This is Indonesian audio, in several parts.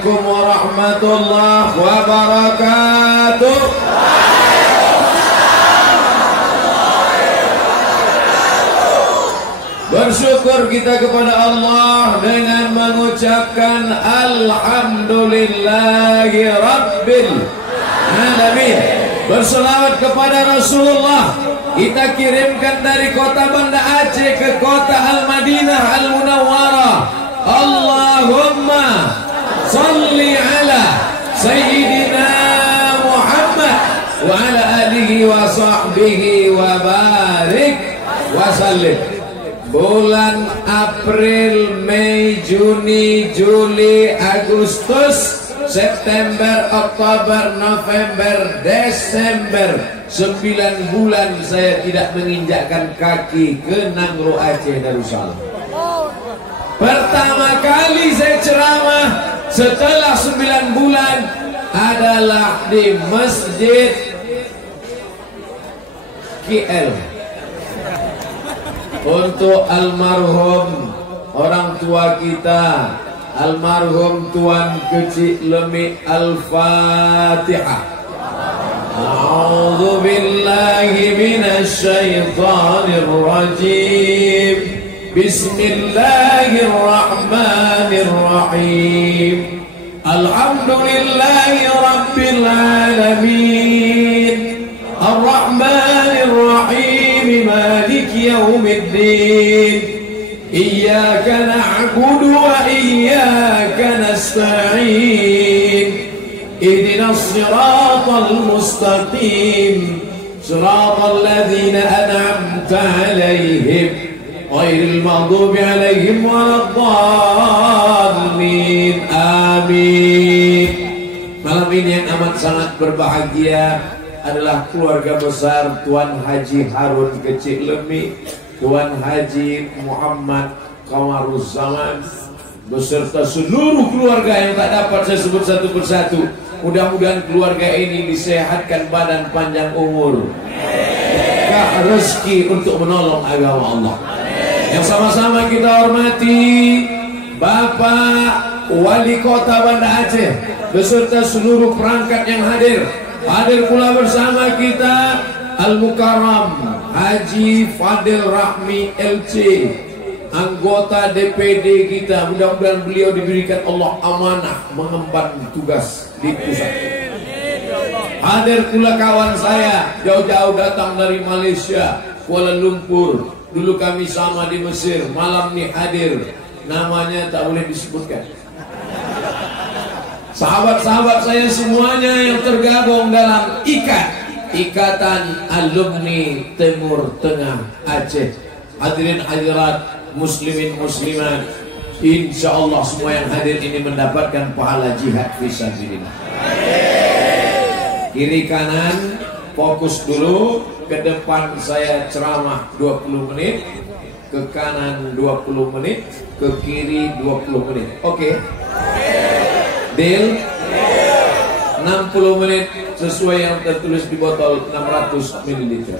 Assalamualaikum warahmatullahi wabarakatuh. Bersyukur kita kepada Allah dengan mengucapkan Alhamdulillahi Rabbil Alamin. Berselawat kepada Rasulullah. Kita kirimkan dari kota Banda Aceh ke kota Al-Madinah Al-Munawwarah. Allahumma salli ala Sayyidina Muhammad wa ala alihi wa sahbihi wa barik wa sallim. Bulan April, Mei, Juni, Juli, Agustus, September, Oktober, November, Desember, 9 bulan saya tidak menginjakkan kaki ke Nangro Aceh Darussalam. Pertama kali saya ceramah setelah 9 bulan adalah di Masjid KL untuk almarhum orang tua kita, almarhum Tuan Kecik Lemik. Al-Fatihah. A'udzu billahi minasy syaithanir rajim. Bismillahirrahmanirrahim. Alhamdulillahi rabbil alamin. Ar-Rahmanir Rahim. Maliki yaumiddin. Iyyaka na'budu wa iyyaka nasta'in. Ihdinas siratal mustaqim. Siratal ladzina an'amta 'alaihim ghairil maghdubi 'alaihim waladdallin. Amin. Malam ini yang amat sangat berbahagia adalah keluarga besar Tuan Haji Harun Kecik Lemik, Tuan Haji Muhammad Qamaruzzaman beserta seluruh keluarga yang tak dapat saya sebut satu persatu. Mudah-mudahan keluarga ini disehatkan badan, panjang umur, berkah rezeki untuk menolong agama Allah. Yang sama-sama kita hormati Bapak Wali Kota Banda Aceh beserta seluruh perangkat yang hadir. Hadir pula bersama kita Al-Mukarram Haji Fadil Rahmi LC, anggota DPD kita. Mudah-mudahan beliau diberikan Allah amanah mengemban tugas di pusat. Hadir pula kawan saya jauh-jauh datang dari Malaysia, Kuala Lumpur. Dulu kami sama di Mesir. Malam nih hadir, namanya tak boleh disebutkan. Sahabat-sahabat saya semuanya yang tergabung dalam Ikatan Alumni Timur Tengah Aceh. Hadirin hadirat, muslimin muslimat, insya Allah semua yang hadir ini mendapatkan pahala jihad fisabilillah. Kiri kanan fokus dulu. Ke depan saya ceramah 20 menit, ke kanan 20 menit, ke kiri 20 menit. Oke? Deal? 60 menit sesuai yang tertulis di botol 600 ml.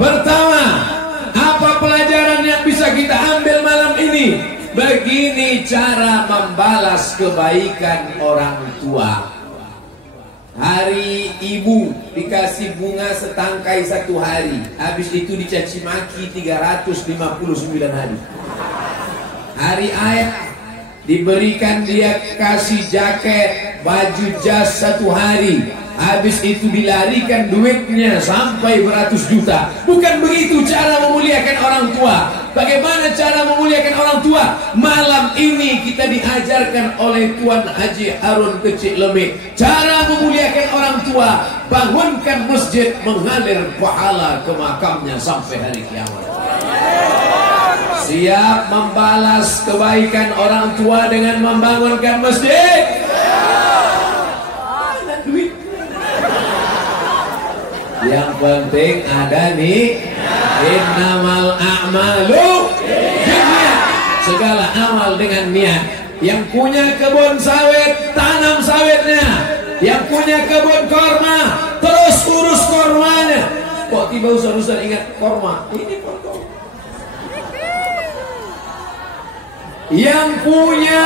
Pertama, apa pelajaran yang bisa kita ambil malam ini? Begini cara membalas kebaikan orang tua. Hari Ibu dikasih bunga setangkai 1 hari, habis itu dicaci maki 359 hari. Hari Ayah diberikan dia kasih jaket, baju jas 1 hari, habis itu dilarikan duitnya sampai beratus juta. Bukan begitu cara memuliakan orang tua. Bagaimana cara memuliakan orang tua? Malam ini kita diajarkan oleh Tuan Haji Harun Kecik Lemik cara memuliakan orang tua. Bangunkan masjid, mengalir pahala ke makamnya sampai hari kiamat. Siap membalas kebaikan orang tua dengan membangunkan masjid? Duit. Yang penting ada nih. Innamal a'malu binniyat. Segala amal dengan niat. Yang punya kebun sawit, tanam sawitnya. Yang punya kebun korma, terus urus kormanya. Kok tiba Ustaz ingat korma? Ini korma. Yang punya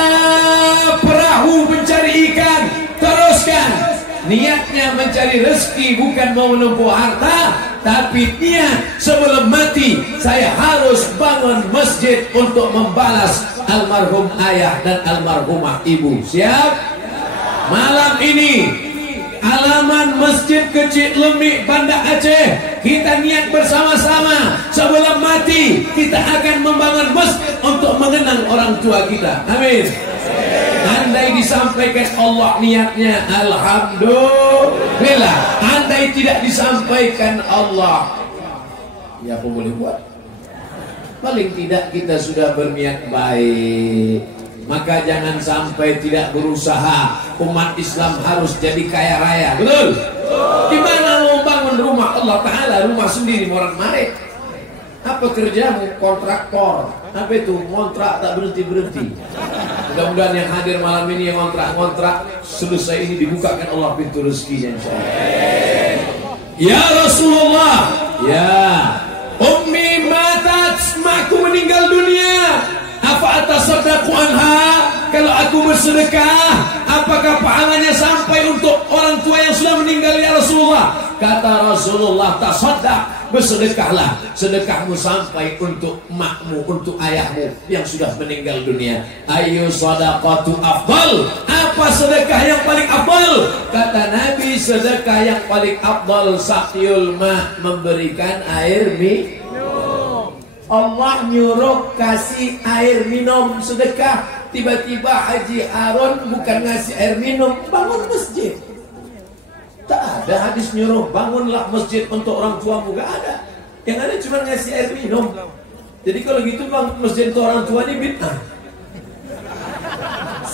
perahu mencari ikan, teruskan. Niatnya mencari rezeki, bukan mau menumpuk harta, tapi niat sebelum mati saya harus bangun masjid untuk membalas almarhum ayah dan almarhumah ibu. Siap? Malam ini alaman Masjid Kecil Lemik, Banda Aceh, kita niat bersama-sama sebelum mati kita akan membangun masjid untuk mengenang orang tua kita. Amin. Andai disampaikan Allah niatnya, alhamdulillah. Andai tidak disampaikan Allah, ya apa boleh buat? Paling tidak kita sudah berniat baik. Maka jangan sampai tidak berusaha. Umat Islam harus jadi kaya raya. Betul? Gimana mau bangun rumah Allah Ta'ala, rumah sendiri orang marik? Apa kerjamu? Kontraktor. Apa itu? Kontrak tak berhenti-berhenti. Mudah-mudahan yang hadir malam ini yang kontrak-kontrak, selesai ini dibukakan Allah pintu rezekinya, insyaallah. Ya Rasulullah, ya Ummi matat, makku meninggal dunia. Apa atas sedekah anha? Kalau aku bersedekah, apakah pahalanya sampai untuk orang tua yang sudah meninggal ya Rasulullah? Kata Rasulullah, tasaddaq, bersedekahlah. Sedekahmu sampai untuk makmu, untuk ayahmu yang sudah meninggal dunia. Ayu sadaqatu afdal. Apa sedekah yang paling afdal? Kata Nabi, sedekah yang paling afdal saqyul ma, memberikan air minum. Allah nyuruh kasih air minum sedekah. Tiba-tiba Haji Harun bukan ngasih air minum, bangun masjid. Tak ada hadis nyuruh bangunlah masjid untuk orang tuamu, gak ada. Yang ada cuma ngasih air minum. Jadi kalau gitu bangun masjid untuk orang tua ini bid'ah.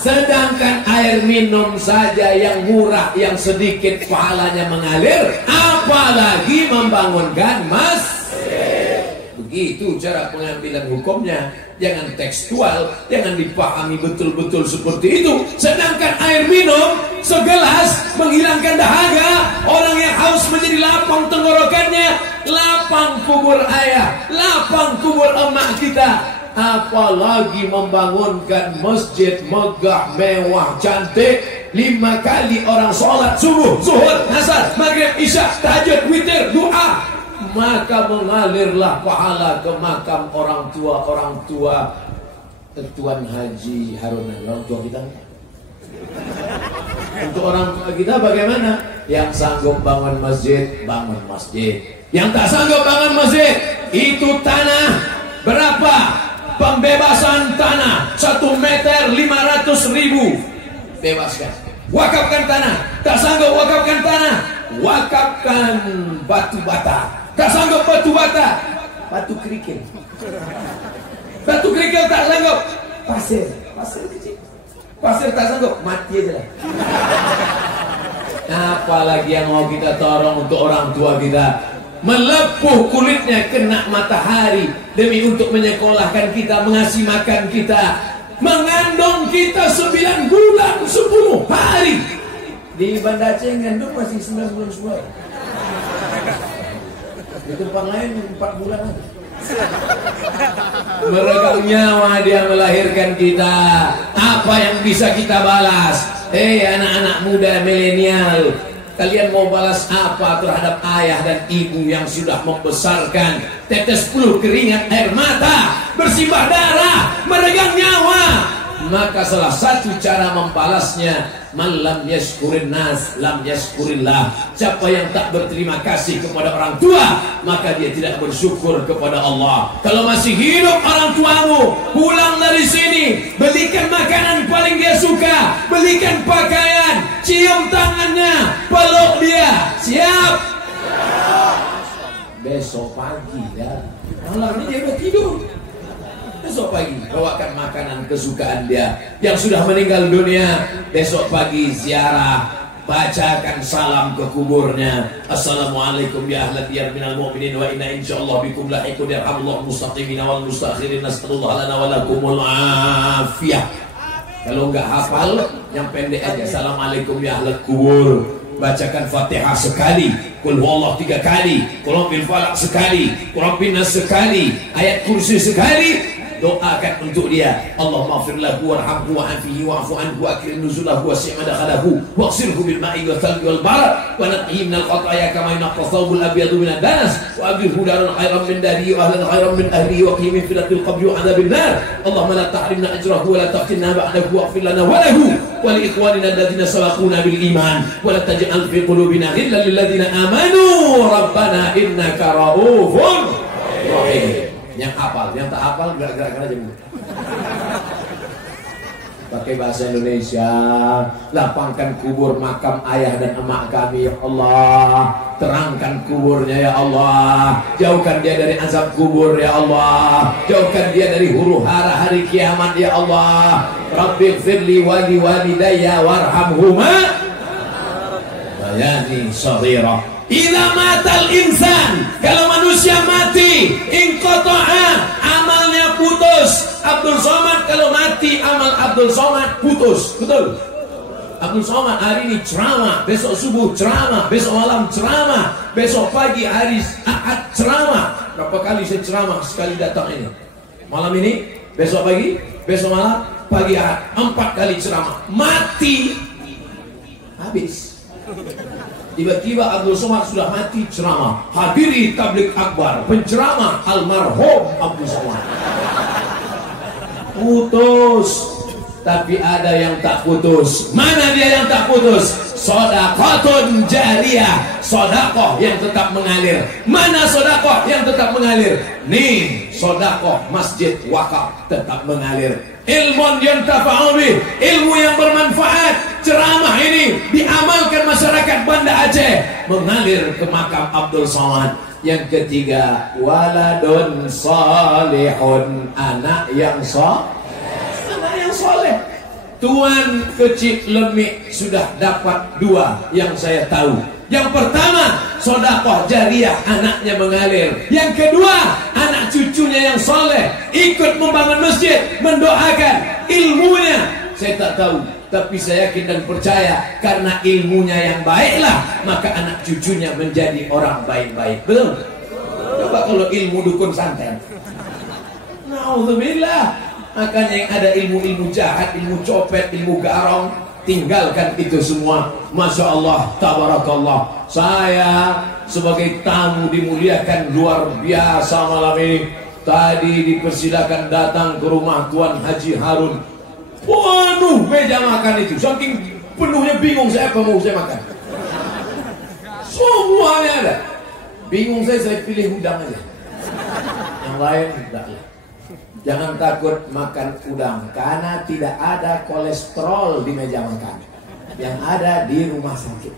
Sedangkan air minum saja yang murah, yang sedikit pahalanya mengalir, apalagi membangunkan masjid. Begitu cara pengambilan hukumnya. Jangan tekstual, jangan dipahami betul-betul seperti itu. Sedangkan air minum segelas menghilangkan dahaga. Orang yang haus menjadi lapang tenggorokannya. Lapang kubur ayah, lapang kubur emak kita. Apalagi membangunkan masjid megah, mewah, cantik. 5 kali orang sholat subuh, zuhur, asar, maghrib, isya, tahajud, witir, doa. Maka mengalirlah pahala ke makam orang tua Tuan Haji Harun. Orang tua kita, untuk orang tua kita bagaimana? Yang sanggup bangun masjid, bangun masjid. Yang tak sanggup bangun masjid, itu tanah berapa? Pembebasan tanah 1 meter 500.000, bebaskan. Wakafkan tanah. Tak sanggup wakafkan tanah, wakafkan batu bata. Tak sanggup batu bata, batu kerikil. Batu kerikil tak sanggup, pasir kecil. Pasir tak sanggup, mati aja lah. Apalagi yang mau kita tolong untuk orang tua kita. Melepuh kulitnya kena matahari demi untuk menyekolahkan kita, mengasih makan kita, mengandung kita 9 bulan 10 hari. Di Banda Aceh ngandung masih 9 bulan semua. Di tempat lain 4 bulan aja. Meregang nyawa dia melahirkan kita. Apa yang bisa kita balas? Anak-anak muda milenial, kalian mau balas apa terhadap ayah dan ibu yang sudah membesarkan? Tetes peluh keringat air mata, bersimbah darah, meregang nyawa. Maka salah satu cara membalasnya, man lam yashkurin nas lam yashkurillah. Siapa yang tak berterima kasih kepada orang tua, maka dia tidak bersyukur kepada Allah. Kalau masih hidup orang tuamu, pulang dari sini, belikan makanan paling dia suka, belikan pakaian, cium tangannya, peluk dia. Siap? Besok pagi ya, malam ini dia udah tidur. Besok pagi bawakan makanan kesukaan dia yang sudah meninggal dunia. Besok pagi ziarah, bacakan salam ke kuburnya. Assalamualaikum ya ahla diyar minal mu'minin wa inna insyaallah bikum lahiqun yarhamullah mustaqimina wal mustakhirin nasallallahu lana wa lakumul afiyah. Kalau enggak hafal yang pendek aja, assalamualaikum ya ahla kubur. Bacakan Fatihah sekali, Qul huwallahu 3 kali, Qul bil falaq sekali, Qul bin nas sekali, ayat kursi sekali. doakan untuk dia. Allahumma ighfir lahu warhamhu wa'afihi wa'fu anhu wa akrim nuzulahu wasi' madkhalahu waghsilhu bil ma'i wal thalji wal barad wa naqhihi minal khataaya kama yunqqa thawbul abyadu minad danas wa abdilhu daran khairan min darihi wa ahlan khairan min ahlihi wa qihim fil qabri wa 'adzabil nar. Allahumma la tahrimna ajrahu wa la taftinna ba'dahu waghfir lana wa lahu wa li ikhwanina alladhina sabaquna bil iman wa la taj'al fi qulubina ghillan lil ladzina amanu rabbana innaka ra'ufur rahim. Yang hafal, yang tak hafal gerak-gerak aja bu. Pakai bahasa Indonesia. Lapangkan kubur makam ayah dan emak kami ya Allah. Terangkan kuburnya ya Allah. Jauhkan dia dari azab kubur ya Allah. Jauhkan dia dari huru hara hari kiamat ya Allah. Rabbighfirli wa li walidayya warhamhuma bayani shaghira. Idza matal insan, kalau manusia mati, inqata'a, amalnya putus. Abdul Somad kalau mati, amal Abdul Somad putus. Betul? Abdul Somad hari ini ceramah, besok subuh ceramah, besok malam ceramah, besok pagi hari Ahad ceramah. Berapa kali saya ceramah sekali datang ini? Malam ini, besok pagi, besok malam, pagi Ahad, 4 kali ceramah. Mati, habis. Tiba-tiba Abdul Somad sudah mati ceramah. Hadiri tabligh akbar, penceramah almarhum Abdul Somad. Putus. Tapi ada yang tak putus. Mana dia yang tak putus? Shadaqatun jariyah, sedekah yang tetap mengalir. Mana sedekah yang tetap mengalir? Nih, sedekah masjid wakaf tetap mengalir. Ilmun yang tafa'ubi, ilmu yang bermanfaat. Ceramah ini diamalkan masyarakat Banda Aceh, mengalir ke makam Abdul Somad. Yang ketiga, waladun salihun, anak yang soleh. Tuan Kecil Lemik sudah dapat 2 yang saya tahu. Yang pertama, sedekah jariyah, anaknya mengalir. Yang kedua, anak cucunya yang soleh ikut membangun masjid, mendoakan. Ilmunya saya tak tahu, tapi saya yakin dan percaya karena ilmunya yang baiklah, maka anak cucunya menjadi orang baik-baik. Betul? Coba kalau ilmu dukun santet. Na'udzubillah. Makanya yang ada ilmu-ilmu jahat, ilmu copet, ilmu garong, tinggalkan itu semua. Masya Allah, tabarakallah. Saya sebagai tamu dimuliakan luar biasa malam ini. Tadi dipersilakan datang ke rumah Tuan Haji Harun. Penuh meja makan itu. Saking penuhnya bingung saya apa mau saya makan. Semuanya ada. Bingung saya pilih udang aja. Yang lain tidak. Jangan takut makan udang, karena tidak ada kolesterol di meja makan. Yang ada di rumah sakit.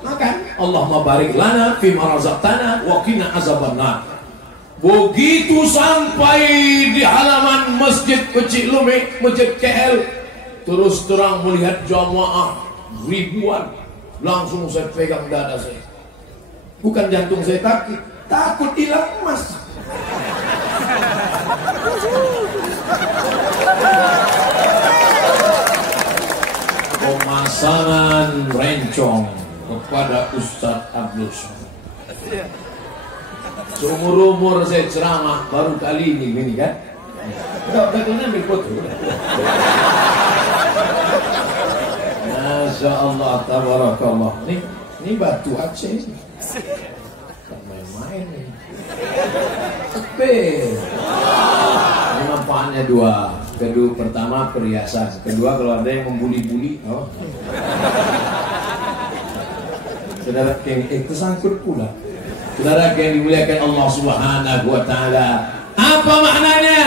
Makan. Allahumma barik lana fima razaqtana wa qina azabannar. Begitu sampai di halaman Masjid Kecil Lemik, Masjid KL, terus terang melihat jamaah ribuan, langsung saya pegang dada saya. Bukan jantung saya takut hilang emas. Pemasangan rencong kepada Ustadz Abdul Somad. Seumur-umur saya ceramah baru kali ini kan. Udah ambil foto. Masya Allah, tabarakallah. Ini batu Aceh. Bukan main-main nih. Ini manfaatnya 2. Kedua, pertama perhiasan. Kedua, kalau ada yang membuli-buli, saudara yang tersangkut pula. Saudara yang dimuliakan Allah Subhanahu wa Ta'ala. Apa maknanya?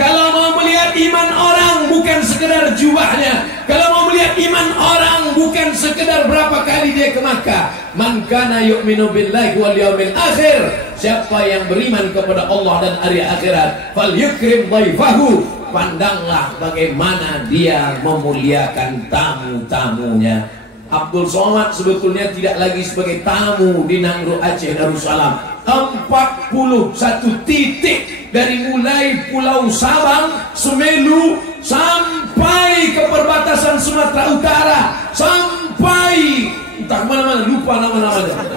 Kalau mau melihat iman orang bukan sekedar jubahnya. Kalau mau melihat iman orang bukan sekedar berapa kali dia ke Makkah. Man kana yu'minu billahi wal yawmil akhir. Siapa yang beriman kepada Allah dan hari akhirat, falyukrim dhaifahu. Pandanglah bagaimana dia memuliakan tamu-tamunya. Abdul Somad sebetulnya tidak lagi sebagai tamu di Nangro Aceh Darussalam. 41 titik dari mulai Pulau Sabang, Semelu sampai ke perbatasan Sumatera Utara, sampai entah mana-mana, lupa nama-namanya.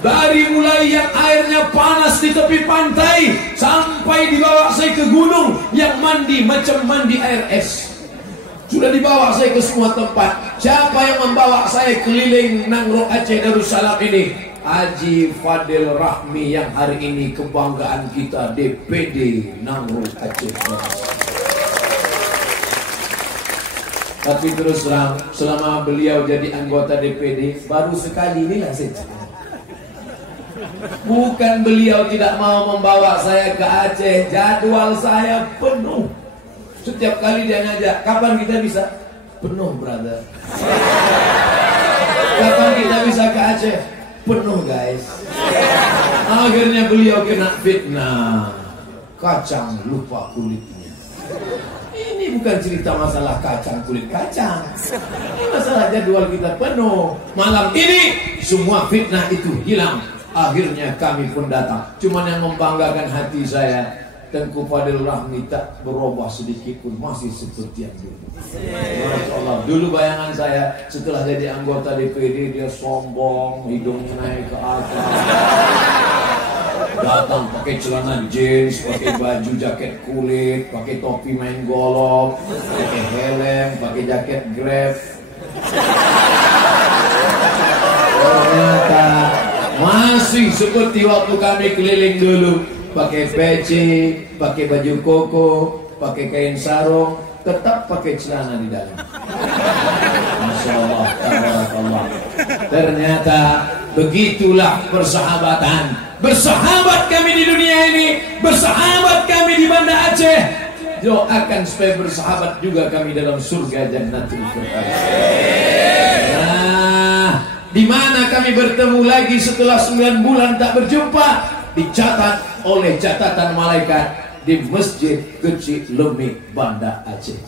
Dari mulai yang airnya panas di tepi pantai sampai dibawa saya ke gunung yang mandi macam mandi air es. Sudah dibawa saya ke semua tempat. Siapa yang membawa saya keliling Nangrok Aceh Darussalam ini? Haji Fadil Rahmi yang hari ini kebanggaan kita, DPD Nangrok Aceh. Tapi terus terang, selama beliau jadi anggota DPD baru sekali inilah saya. Bukan beliau tidak mau membawa saya ke Aceh, jadwal saya penuh. Setiap kali dia ngajak, kapan kita bisa? Penuh, brother. Kapan kita bisa ke Aceh? Penuh, guys. Akhirnya beliau kena fitnah. Kacang lupa kulitnya. Ini bukan cerita masalah kacang kulit kacang. Ini masalah jadwal kita penuh. Malam ini semua fitnah itu hilang. Akhirnya kami pun datang. Cuman yang membanggakan hati saya, Tengku Fadil Rahmi tak berubah sedikit pun, masih seperti yang dulu. Masya Allah. Dulu bayangan saya setelah jadi anggota DPD dia sombong, hidungnya naik ke atas, datang pakai celana jeans, pakai baju jaket kulit, pakai topi main golf, pakai helm, pakai jaket Grab. Ternyata masih seperti waktu kami keliling dulu, pakai peci, pakai baju koko, pakai kain sarung, tetap pakai celana di dalam. Masya Allah, tabarakallah. Ternyata begitulah persahabatan. Bersahabat kami di dunia ini, bersahabat kami di Banda Aceh. Doakan supaya bersahabat juga kami dalam surga Jannatul Firdaus. Di mana kami bertemu lagi setelah 9 bulan tak berjumpa? Dicatat oleh catatan malaikat di Masjid Kecil Lemik Banda Aceh.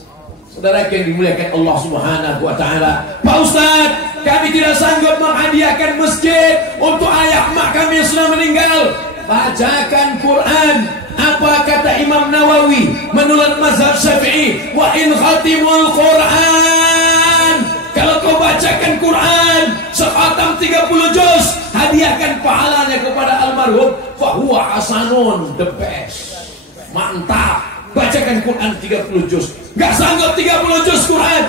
Saudara yang dimuliakan Allah Subhanahu wa taala, Pak Ustadz, kami tidak sanggup menghadiahkan masjid untuk ayah mak kami yang sudah meninggal. Bacakan Quran. Apa kata Imam Nawawi menurut mazhab Syafi'i? Wa in khatimul Quran. Kalau kau bacakan Quran sekhatam 30 juz, hadiahkan pahalanya kepada almarhum, fahuwa hasanun, the best. Mantap. Bacakan Quran 30 juz. Gak sanggup 30 juz Quran.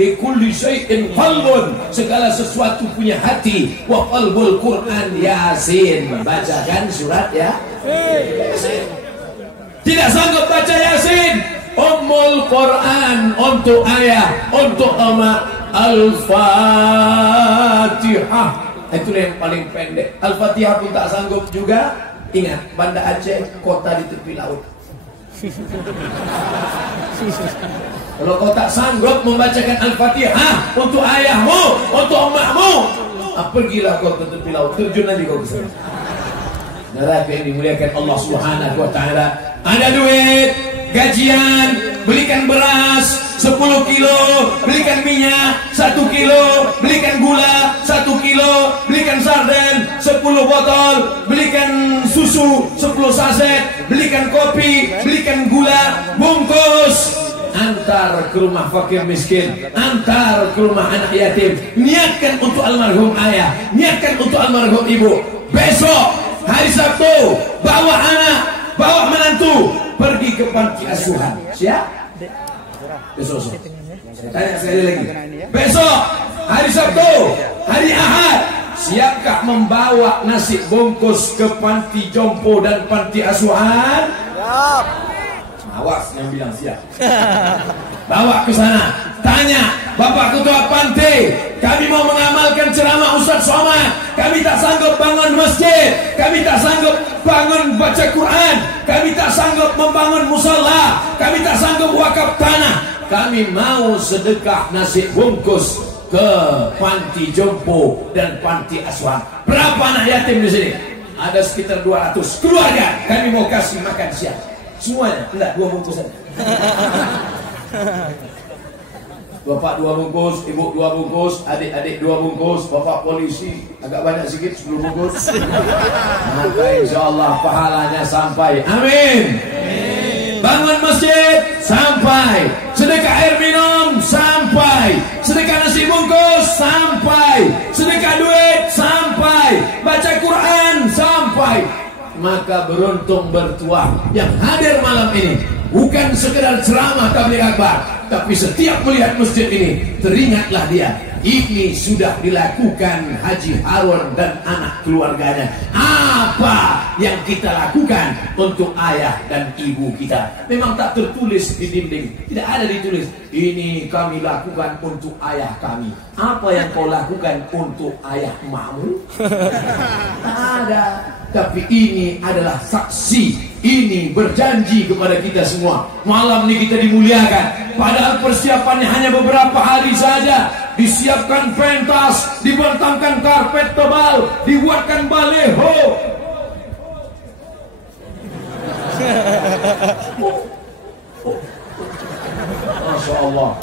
Likulli syai'in qalbun, segala sesuatu punya hati. Wa qalbul Quran Yasin. Bacakan surat ya Yasin. Tidak sanggup baca Yasin, Ummul Quran untuk ayah, untuk emak, Al-Fatihah. Itulah yang paling pendek. Al-Fatihah pun tak sanggup juga. Ingat, Banda Aceh kota di tepi laut. Kalau kau tak sanggup membacakan Al-Fatihah untuk ayahmu, untuk emakmu, pergilah kau ke tepi laut, terjun nanti kau ke sana. Neraka yang dimuliakan Allah Subhanahu wa taala. Ada duit, gajian, belikan beras 10 kilo, belikan minyak 1 kilo, belikan gula 1 kilo, belikan sarden 10 botol, belikan susu 10 saset, belikan kopi, belikan gula, bungkus, antar ke rumah fakir miskin, antar ke rumah anak yatim. Niatkan untuk almarhum ayah, niatkan untuk almarhum ibu. Besok hari Sabtu, bawa anak, bawa menantu pergi ke panti asuhan. Siap? Besok. Saya tanya sekali lagi. Besok hari Sabtu, hari Ahad, siapkah membawa nasi bungkus ke panti jompo dan panti asuhan? Siap. Awas yang bilang siap. Bawa ke sana. Tanya, Bapak Ketua Panti, kami mau mengamalkan ceramah Ustaz Somad. Kami tak sanggup bangun masjid, kami tak sanggup bangun baca Quran, kami tak sanggup membangun musala, kami tak sanggup wakaf tanah. Kami mau sedekah nasi bungkus ke panti jompo dan panti asuhan. Berapa anak yatim di sini? Ada sekitar 200 keluarga. Kami mau kasih makan siang. Semuanya, enggak 2 bungkus saja. Bapak 2 bungkus, ibu 2 bungkus, adik-adik 2 bungkus, bapak polisi agak banyak sedikit 10 bungkus. Maka insya Allah pahalanya sampai. Amin. Bangun masjid sampai, sedekah air minum sampai, sedekah nasi bungkus sampai, sedekah duit sampai, baca Quran maka beruntung bertuah. Yang hadir malam ini bukan sekedar ceramah tabligh akbar, tapi setiap melihat masjid ini teringatlah dia, ini sudah dilakukan Haji Harun dan anak keluarganya. Apa yang kita lakukan untuk ayah dan ibu kita? Memang tak tertulis di dinding, tidak ada ditulis ini kami lakukan untuk ayah kami. Apa yang kau lakukan untuk ayah emakmu? Tak ada. Tapi ini adalah saksi, ini berjanji kepada kita semua. Malam ini kita dimuliakan, padahal persiapannya hanya beberapa hari saja. Disiapkan pentas, dibentangkan karpet tebal, dibuatkan baleho. Masya Allah.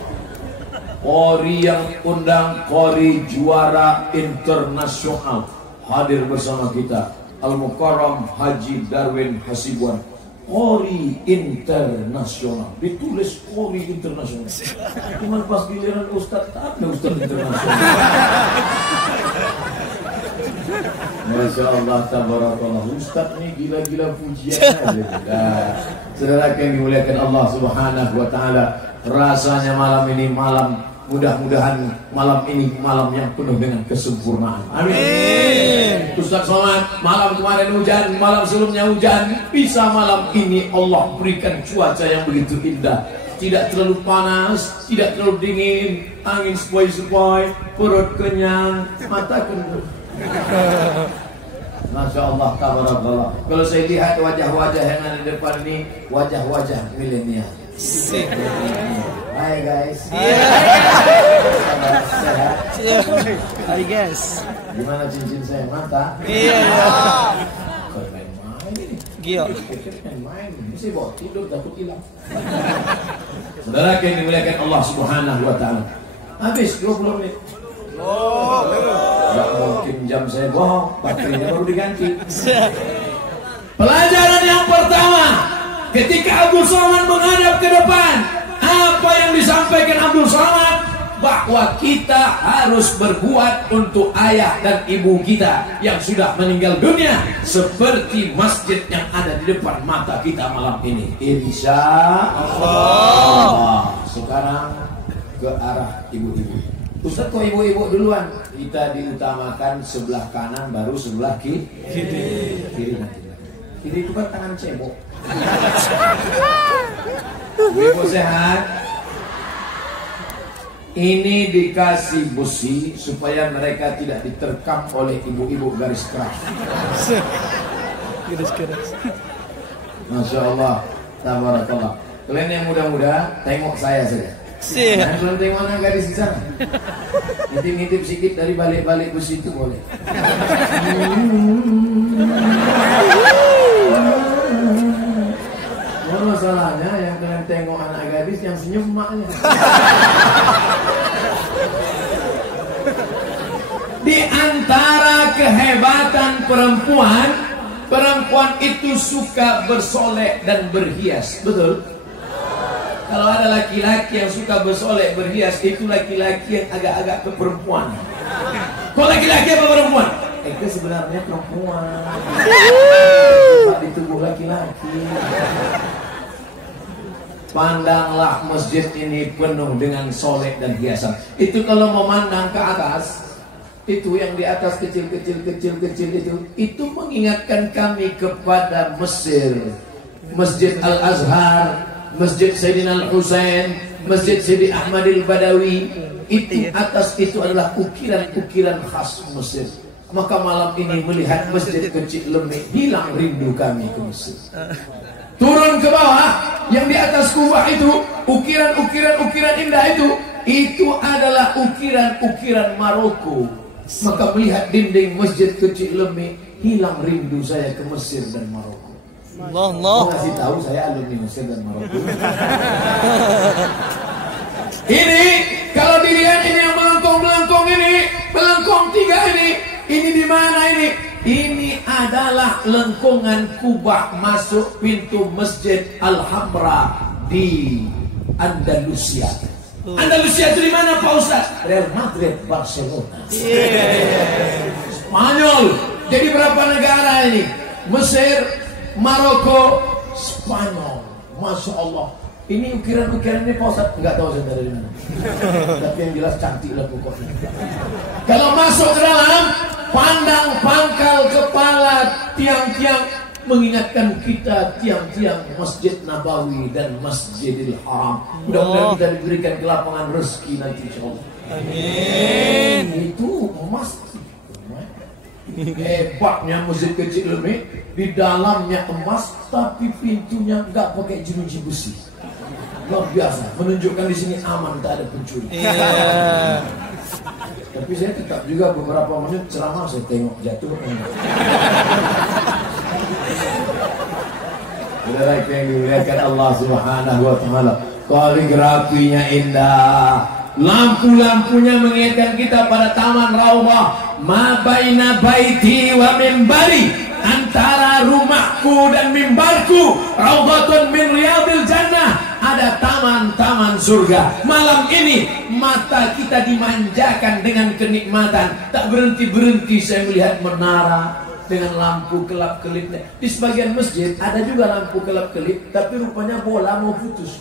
Qori yang undang, Qori juara internasional hadir bersama kita, Al-Mukarram Haji Darwin Hasibuan. Qori internasional, ditulis Qori internasional. Cuman pas giliran Ustaz, tak ada Ustaz internasional. Masya Allah, tabarakallah. Ustaz nih gila-gila pujian aja. Saudara yang dimuliakan Allah Subhanahu wa Ta'ala, rasanya malam ini malam, mudah-mudahan malam ini malam yang penuh dengan kesempurnaan. Amin. Ustaz Somad, malam kemarin hujan, malam sebelumnya hujan, bisa malam ini Allah berikan cuaca yang begitu indah. Tidak terlalu panas, tidak terlalu dingin, angin sepoi-sepoi, perut kenyang, mata kendor. Masya Allah, tabarakallah. Kalau saya lihat wajah-wajah yang ada di depan ini, wajah-wajah milenial. Hai guys. Hai guys. Gimana cincin saya, mata? Iya. Main ini. Gio. Main, mesti bawa tidur takut hilang. Saudara yang dimuliakan Allah Subhanahu wa Ta'ala, habis 20 menit. Gak mungkin jam saya bohong, baterainya baru diganti. Pelajaran yang pertama, ketika Abdul Somad menghadap ke depan, apa yang disampaikan Abdul Somad? Bahwa kita harus berbuat untuk ayah dan ibu kita yang sudah meninggal dunia, seperti masjid yang ada di depan mata kita malam ini. Insya Allah. Sekarang ke arah ibu-ibu. Ustaz, kok ibu-ibu duluan? Kita diutamakan sebelah kanan, baru sebelah kiri. Kiri nanti. Kiri itu kan tangan cebok. Ibu sehat. Ini dikasih besi supaya mereka tidak diterkam oleh ibu-ibu garis keras. Garis keras. Masya Allah, tabarakallah. Kalian yang muda-muda, tengok saya saja. Jangan belum tengok anak gadis di sana. Ngintip-ngintip sedikit dari balik-balik besi itu boleh. Masalahnya yang kalian tengok anak gadis yang senyum maknya. Di antara kehebatan perempuan, perempuan itu suka bersolek dan berhias, betul? Kalau ada laki-laki yang suka bersolek berhias, itu laki-laki yang agak-agak keperempuan. Kok laki-laki apa perempuan? Itu sebenarnya perempuan. Pak di tubuh laki-laki. Pandanglah masjid ini penuh dengan solek dan hiasan. Itu kalau memandang ke atas, itu yang di atas kecil-kecil itu mengingatkan kami kepada Mesir. Masjid Al-Azhar, Masjid Sayyidina Al-Husain, Masjid Sidi Ahmad Al-Badawi. Itu atas itu adalah ukiran-ukiran khas Mesir. Maka malam ini melihat masjid kecil lemik, hilang rindu kami ke Mesir. Turun ke bawah, yang di atas kubah itu, ukiran-ukiran indah itu adalah ukiran-ukiran Maroko. Maka melihat dinding masjid kecil lemik, hilang rindu saya ke Mesir dan Maroko. Allah. Kasih tahu saya alumni Mesir dan Maroko. Ini kalau dilihat ini yang melengkung ini, melengkung 3 ini di mana ini? Ini adalah lengkungan kubah masuk pintu Masjid Al-Hamra di Andalusia. Andalusia itu di mana Pak Ustaz? Real Madrid, Barcelona. Spanyol. Jadi berapa negara ini? Mesir, Maroko, Spanyol. Masya Allah. Ini ukiran-ukiran ini Pak Ustaz nggak tahu saya dari mana. Tapi yang jelas cantik lah pokoknya. Kalau masuk ke dalam, pandang pangkal kepala tiang-tiang mengingatkan kita tiang-tiang Masjid Nabawi dan Masjidil Haram. Mudah-mudahan kita diberikan kelapangan rezeki nanti insyaallah. Amin. Itu emas. Hebatnya masjid kecil ini, di dalamnya emas tapi pintunya nggak pakai jeruji besi. Luar biasa, menunjukkan di sini aman, tak ada pencuri. Tapi saya tetap juga beberapa menit ceramah saya tengok jatuh. Saudara yang dimuliakan Allah Subhanahu wa taala, kaligrafinya indah. Lampu-lampunya mengingatkan kita pada taman Raudhah, ma baina baiti wa mimbari, antara rumahku dan mimbarku raudhatun min riyadil jannah, ada taman-taman surga. Malam ini mata kita dimanjakan dengan kenikmatan, tak berhenti-berhenti saya melihat menara dengan lampu kelap-kelipnya. Di sebagian masjid ada juga lampu kelap-kelip, tapi rupanya bola mau putus.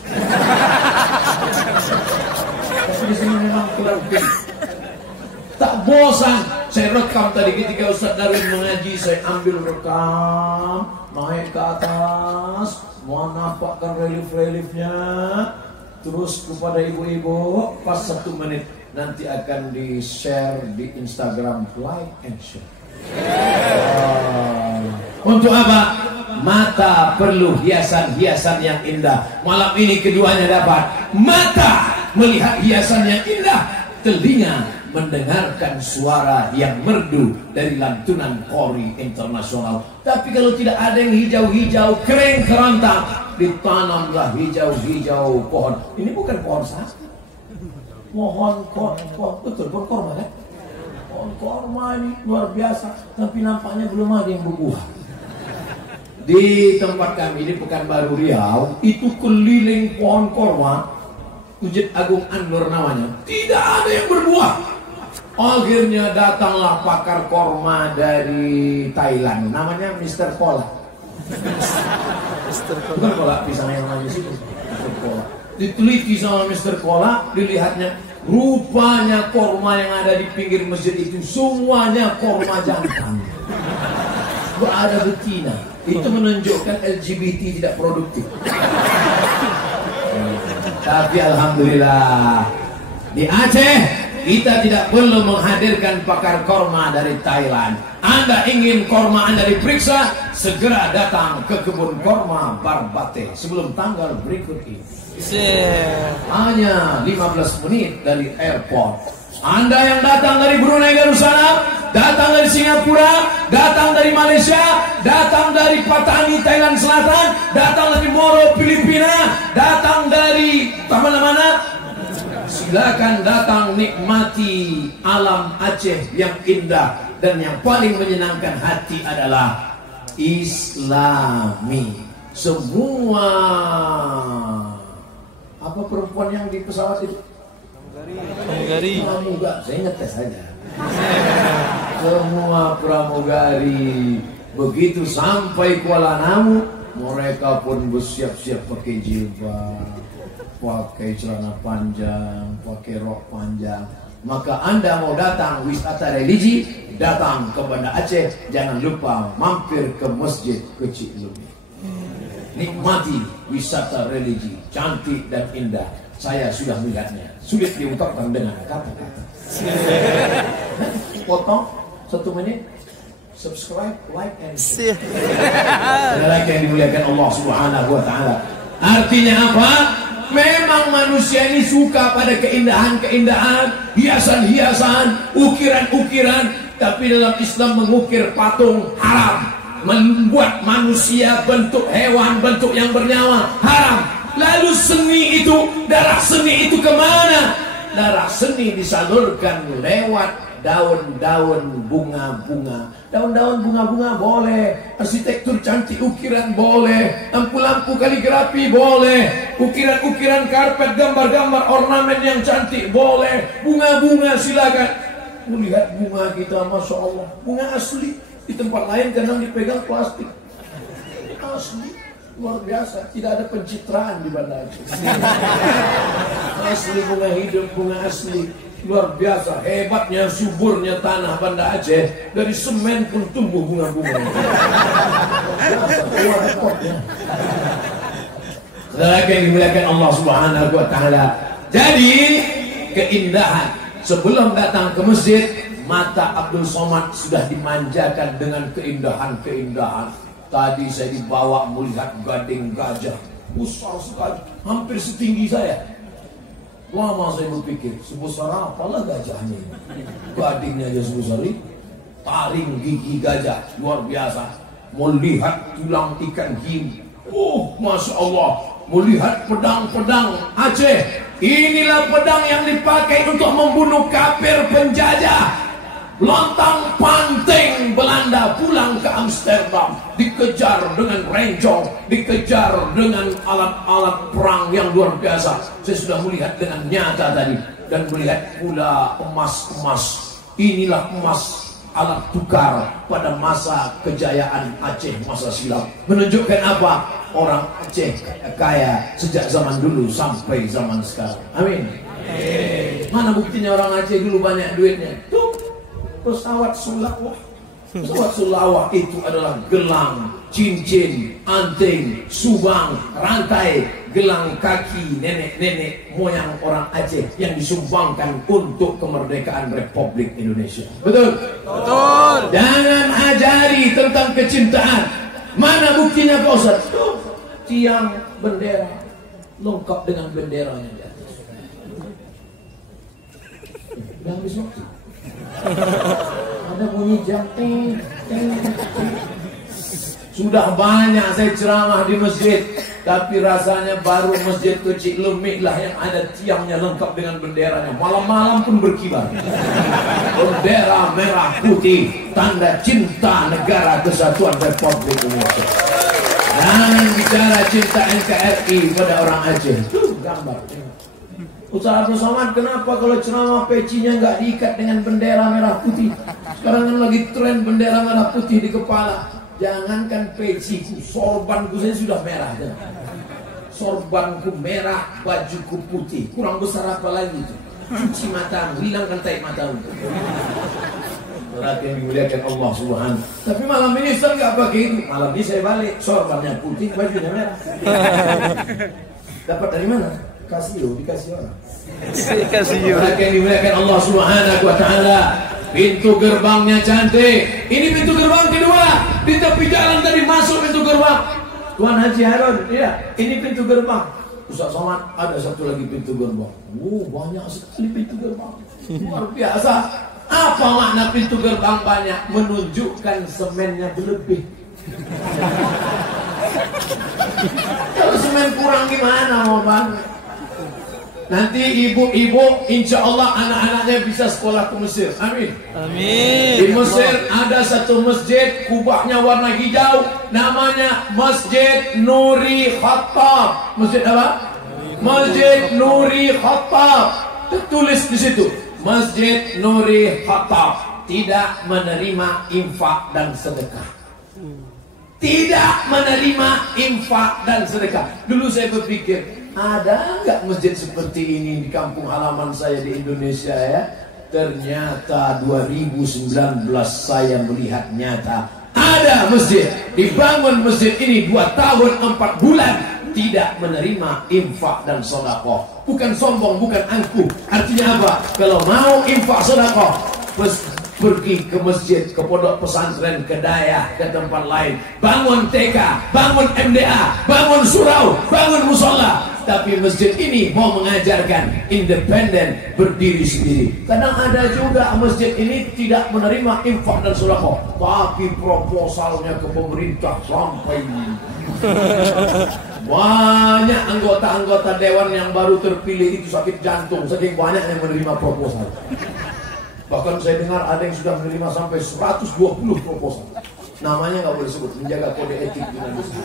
Tapi di sini memang kelap-kelip. Tak bosan. Saya rekam tadi ketika Ustaz Darwin mengaji, saya ambil rekam, naik ke atas, mau nampakkan relief-reliefnya, terus kepada ibu-ibu pas 1 menit nanti akan di-share di Instagram, like and share. Untuk apa? Mata perlu hiasan-hiasan yang indah. Malam ini keduanya dapat. Mata melihat hiasan yang indah, telinga mendengarkan suara yang merdu dari lantunan Kori internasional. Tapi kalau tidak ada yang hijau-hijau, kering kerontang, ditanamlah hijau-hijau pohon. Ini bukan pohon sapi, pohon betul, pohon korma kan? Pohon korma ini luar biasa, tapi nampaknya belum ada yang berbuah. Di tempat kami di Pekanbaru Riau itu keliling pohon korma, Masjid Agung An-Nur namanya, tidak ada yang berbuah. Akhirnya datanglah pakar korma dari Thailand, namanya Mr. Kola. Bukan Kola pisang yang manis itu, Mr. Kola. Diteliti sama Mr. Kola, dilihatnya rupanya korma yang ada di pinggir masjid itu semuanya korma jantan, gak ada betina. Itu menunjukkan LGBT tidak produktif. Tapi alhamdulillah di Aceh kita tidak perlu menghadirkan pakar korma dari Thailand. Anda ingin korma Anda diperiksa, segera datang ke kebun korma Barbate sebelum tanggal berikut ini. Hanya 15 menit dari airport. Anda yang datang dari Brunei Darussalam, datang dari Singapura, datang dari Malaysia, datang dari Patani Thailand Selatan, datang dari Moro Filipina, datang dari mana-mana, silakan datang nikmati alam Aceh yang indah. Dan yang paling menyenangkan hati adalah Islami. Semua apa perempuan yang di pesawat itu? Pramugari. Pramugari, saya ngetes saja. Semua pramugari begitu sampai Kuala Namu, mereka pun bersiap-siap pakai jilbab, pakai celana panjang, pakai rok panjang. Maka Anda mau datang wisata religi, datang ke Banda Aceh, jangan lupa mampir ke masjid kecil ini. Nikmati wisata religi, cantik dan indah. Saya sudah melihatnya, sulit diungkapkan dengan kata-kata. Potong 1 menit, subscribe, like, and share. Like yang dimuliakan Allah Subhanahu wa taala. Artinya apa? Memang manusia ini suka pada keindahan-keindahan, hiasan-hiasan, ukiran-ukiran. Tapi dalam Islam mengukir patung haram. Membuat manusia bentuk hewan, bentuk yang bernyawa haram. Lalu seni itu, darah seni itu kemana? Darah seni disalurkan lewat daun-daun bunga-bunga. Daun-daun bunga-bunga boleh, arsitektur cantik ukiran boleh, lampu-lampu kaligrafi boleh, ukiran-ukiran karpet, gambar-gambar ornamen yang cantik boleh, bunga-bunga silakan. Melihat bunga kita, Masya Allah, bunga asli. Di tempat lain kadang dipegang plastik. Asli, luar biasa. Tidak ada pencitraan di Banda Aceh. Asli bunga hidup, bunga asli. Luar biasa, hebatnya, suburnya tanah Banda Aceh. Dari semen pun tumbuh bunga-bunga. Luar repotnya. Lagi yang dimuliakan Allah Subhanahu wa Ta'ala. Jadi, keindahan sebelum datang ke masjid, mata Abdul Somad sudah dimanjakan dengan keindahan-keindahan. Tadi saya dibawa melihat gading gajah besar sekali, hampir setinggi saya. Lama saya berpikir, sebesar apalah gajahnya ini? Gadingnya aja sebesar ini. Taring gigi gajah, luar biasa. Melihat tulang ikan hiu, Masya Allah. Melihat pedang-pedang Aceh. Inilah pedang yang dipakai untuk membunuh kafir penjajah. Lontang panting Belanda pulang ke Amsterdam, dikejar dengan renjong, dikejar dengan alat-alat perang yang luar biasa. Saya sudah melihat dengan nyata tadi, dan melihat pula emas-emas. Inilah emas, alat tukar pada masa kejayaan Aceh masa silam. Menunjukkan apa? Orang Aceh kaya sejak zaman dulu sampai zaman sekarang. Amin. Mana buktinya orang Aceh dulu banyak duitnya? Tuh, pesawat sulawah. Pesawat sulawah itu adalah gelang, cincin, anting, subang, rantai, gelang kaki nenek-nenek moyang orang Aceh yang disumbangkan untuk kemerdekaan Republik Indonesia. Betul? Betul. Jangan ajari tentang kecintaan. Mana buktinya Pak Ustaz? Tuh, tiang bendera lengkap dengan benderanya di atas. Udah habis waktu. Ada bunyi jam ting. Sudah banyak saya ceramah di masjid, tapi rasanya baru masjid kecil Lemik lah yang ada tiangnya lengkap dengan benderanya. Malam-malam pun berkibar. Bendera merah putih, tanda cinta negara kesatuan Republik Indonesia. Jangan bicara cinta NKRI pada orang Aceh. Tuh gambar. Ustaz Abdul Somad, kenapa kalau ceramah pecinya nggak diikat dengan bendera merah putih? Sekarang kan lagi tren bendera merah putih di kepala. Jangankan peciku, sorbanku saya sudah merah. Sorbanku merah, bajuku putih. Kurang besar apa lagi itu? Cuci matamu, hilangkan taik matamu. Berarti yang dimuliakan Allah Subhanahu. Tapi malam ini Ustaz nggak pakai itu. Malam ini saya balik, sorbannya putih, bajunya merah. Dapat dari mana? Dikasih orang. Berarti yang dimuliakan Allah Subhanahu wa Ta'ala. Pintu gerbangnya cantik. Ini pintu gerbang kedua. Di tepi jalan tadi masuk pintu gerbang. Tuan Haji Harun, iya, ini pintu gerbang. Ustaz Somad, ada satu lagi pintu gerbang. Banyak sekali pintu gerbang. Luar biasa. Apa makna pintu gerbang banyak? Menunjukkan semennya berlebih. Kalau semen kurang gimana mau bang? Nanti ibu-ibu insya Allah anak-anaknya bisa sekolah ke Mesir. Amin. Amin. Di Mesir ada satu masjid, kubahnya warna hijau, namanya Masjid Nuri Khattab. Masjid apa? Masjid Nuri Khattab. Tertulis di situ, Masjid Nuri Khattab tidak menerima infak dan sedekah. Tidak menerima infak dan sedekah. Dulu saya berpikir, ada nggak masjid seperti ini di kampung halaman saya di Indonesia ya? Ternyata 2019 saya melihat nyata ada masjid. Dibangun masjid ini 2 tahun 4 bulan tidak menerima infak dan sedekah. Bukan sombong, bukan angkuh. Artinya apa? Kalau mau infak sedekah, pergi ke masjid, ke pondok pesantren, ke dayah, ke tempat lain. Bangun TK, bangun MDA, bangun surau, bangun musola. Tapi masjid ini mau mengajarkan independen, berdiri sendiri. Kadang ada juga masjid ini tidak menerima infak dan sedekah, tapi proposalnya ke pemerintah sampai banyak anggota-anggota dewan yang baru terpilih itu sakit jantung, saking banyak yang menerima proposal. Bahkan saya dengar ada yang sudah menerima sampai 120 proposal. Namanya nggak boleh sebut, menjaga kode etik di Indonesia.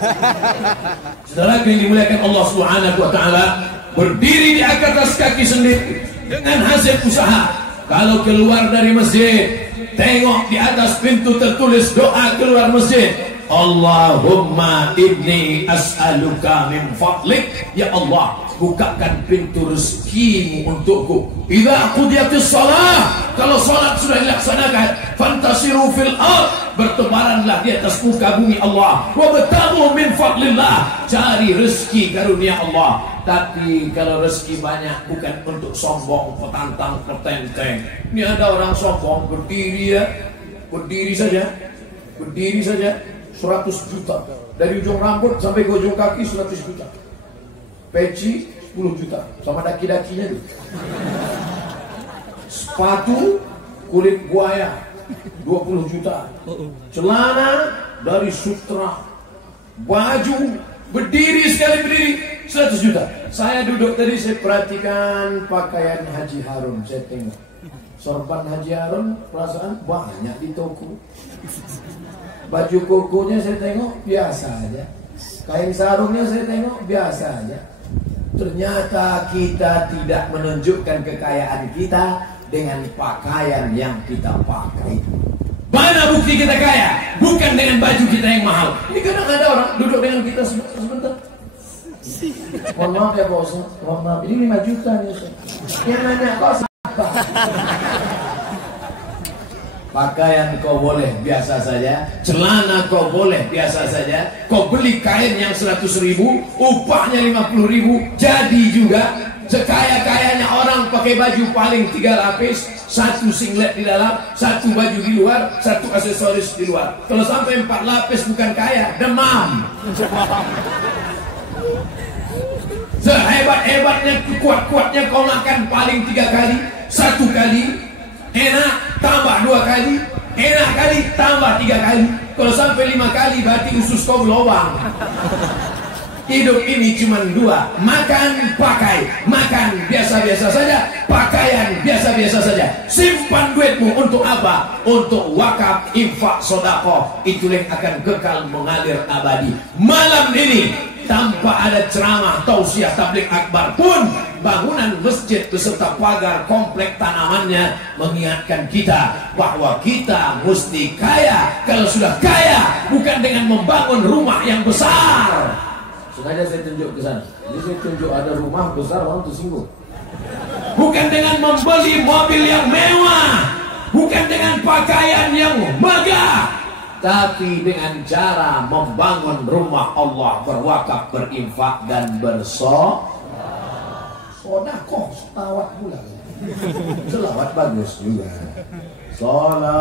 Saudara yang dimuliakan Allah Subhanahu wa Ta'ala, berdiri di atas kaki sendiri dengan hasil usaha. Kalau keluar dari masjid, tengok di atas pintu tertulis doa keluar masjid. Allahumma inni as'aluka min fadlik. Ya Allah, bukakan pintu rezekimu untukku. Idza qudiyatis shalah, kalau salat sudah dilaksanakan, fantasiru fil ard, bertebaranlah di atas muka bumi Allah. Wa batamu min fadlillah, cari rezeki karunia Allah. Tapi kalau rezeki banyak bukan untuk sombong, petantang, petenteng. Ini ada orang sombong berdiri ya, berdiri saja 100 juta, dari ujung rambut sampai ke ujung kaki 100 juta, peci 10 juta sama daki-dakinya tuh. Sepatu kulit buaya 20 juta, celana dari sutra, baju berdiri sekali berdiri 100 juta. Saya duduk tadi, saya perhatikan pakaian Haji Harun, saya tengok sorban Haji Harun, perasaan banyak di toko. Baju kokonya saya tengok biasa aja, kain sarungnya saya tengok biasa aja. Ternyata kita tidak menunjukkan kekayaan kita dengan pakaian yang kita pakai. Mana bukti kita kaya? Bukan dengan baju kita yang mahal. Ini kadang ada orang duduk dengan kita sebentar. Mohon maaf ya bos, mohon maaf, ini 5 juta nih. Yang nanya kau siapa? Pakaian kau boleh biasa saja, celana kau boleh biasa saja. Kau beli kain yang 100.000, upahnya 50.000, jadi juga. Sekaya-kayanya orang pakai baju paling 3 lapis, 1 singlet di dalam, 1 baju di luar, 1 aksesoris di luar. Kalau sampai 4 lapis bukan kaya, demam. Sehebat-hebatnya, kuat-kuatnya kau makan paling 3 kali, 1 kali enak, tambah 2 kali, enak kali, tambah 3 kali. Kalau sampai 5 kali berarti usus kau berlubang. Hidup ini cuma 2, makan, pakai. Makan biasa-biasa saja, pakaian biasa-biasa saja. Simpan duitmu untuk apa? Untuk wakaf, infak, sedekah. Itu yang akan kekal mengalir abadi. Malam ini tanpa ada ceramah, tausiah, tabligh akbar pun, bangunan masjid beserta pagar komplek tanamannya mengingatkan kita bahwa kita mesti kaya. Kalau sudah kaya, bukan dengan membangun rumah yang besar. Sengaja saya tunjuk ke sana. Jadi saya tunjuk ada rumah besar, orang tersinggung. Bukan dengan membeli mobil yang mewah, bukan dengan pakaian yang megah, tapi dengan cara membangun rumah Allah, berwakaf, berinfak dan bersedekah. Selawat pula. Selawat bagus juga. Salatullah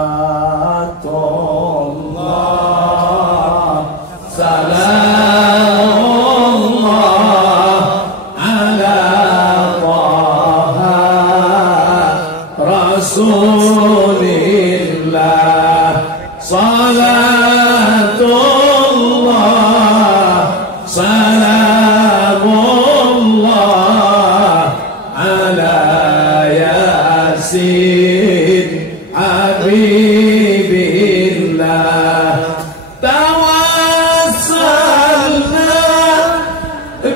salamullah ala Taha Rasulillah. Salatullah salamullah ala Yasin Habibillah. Tawassalna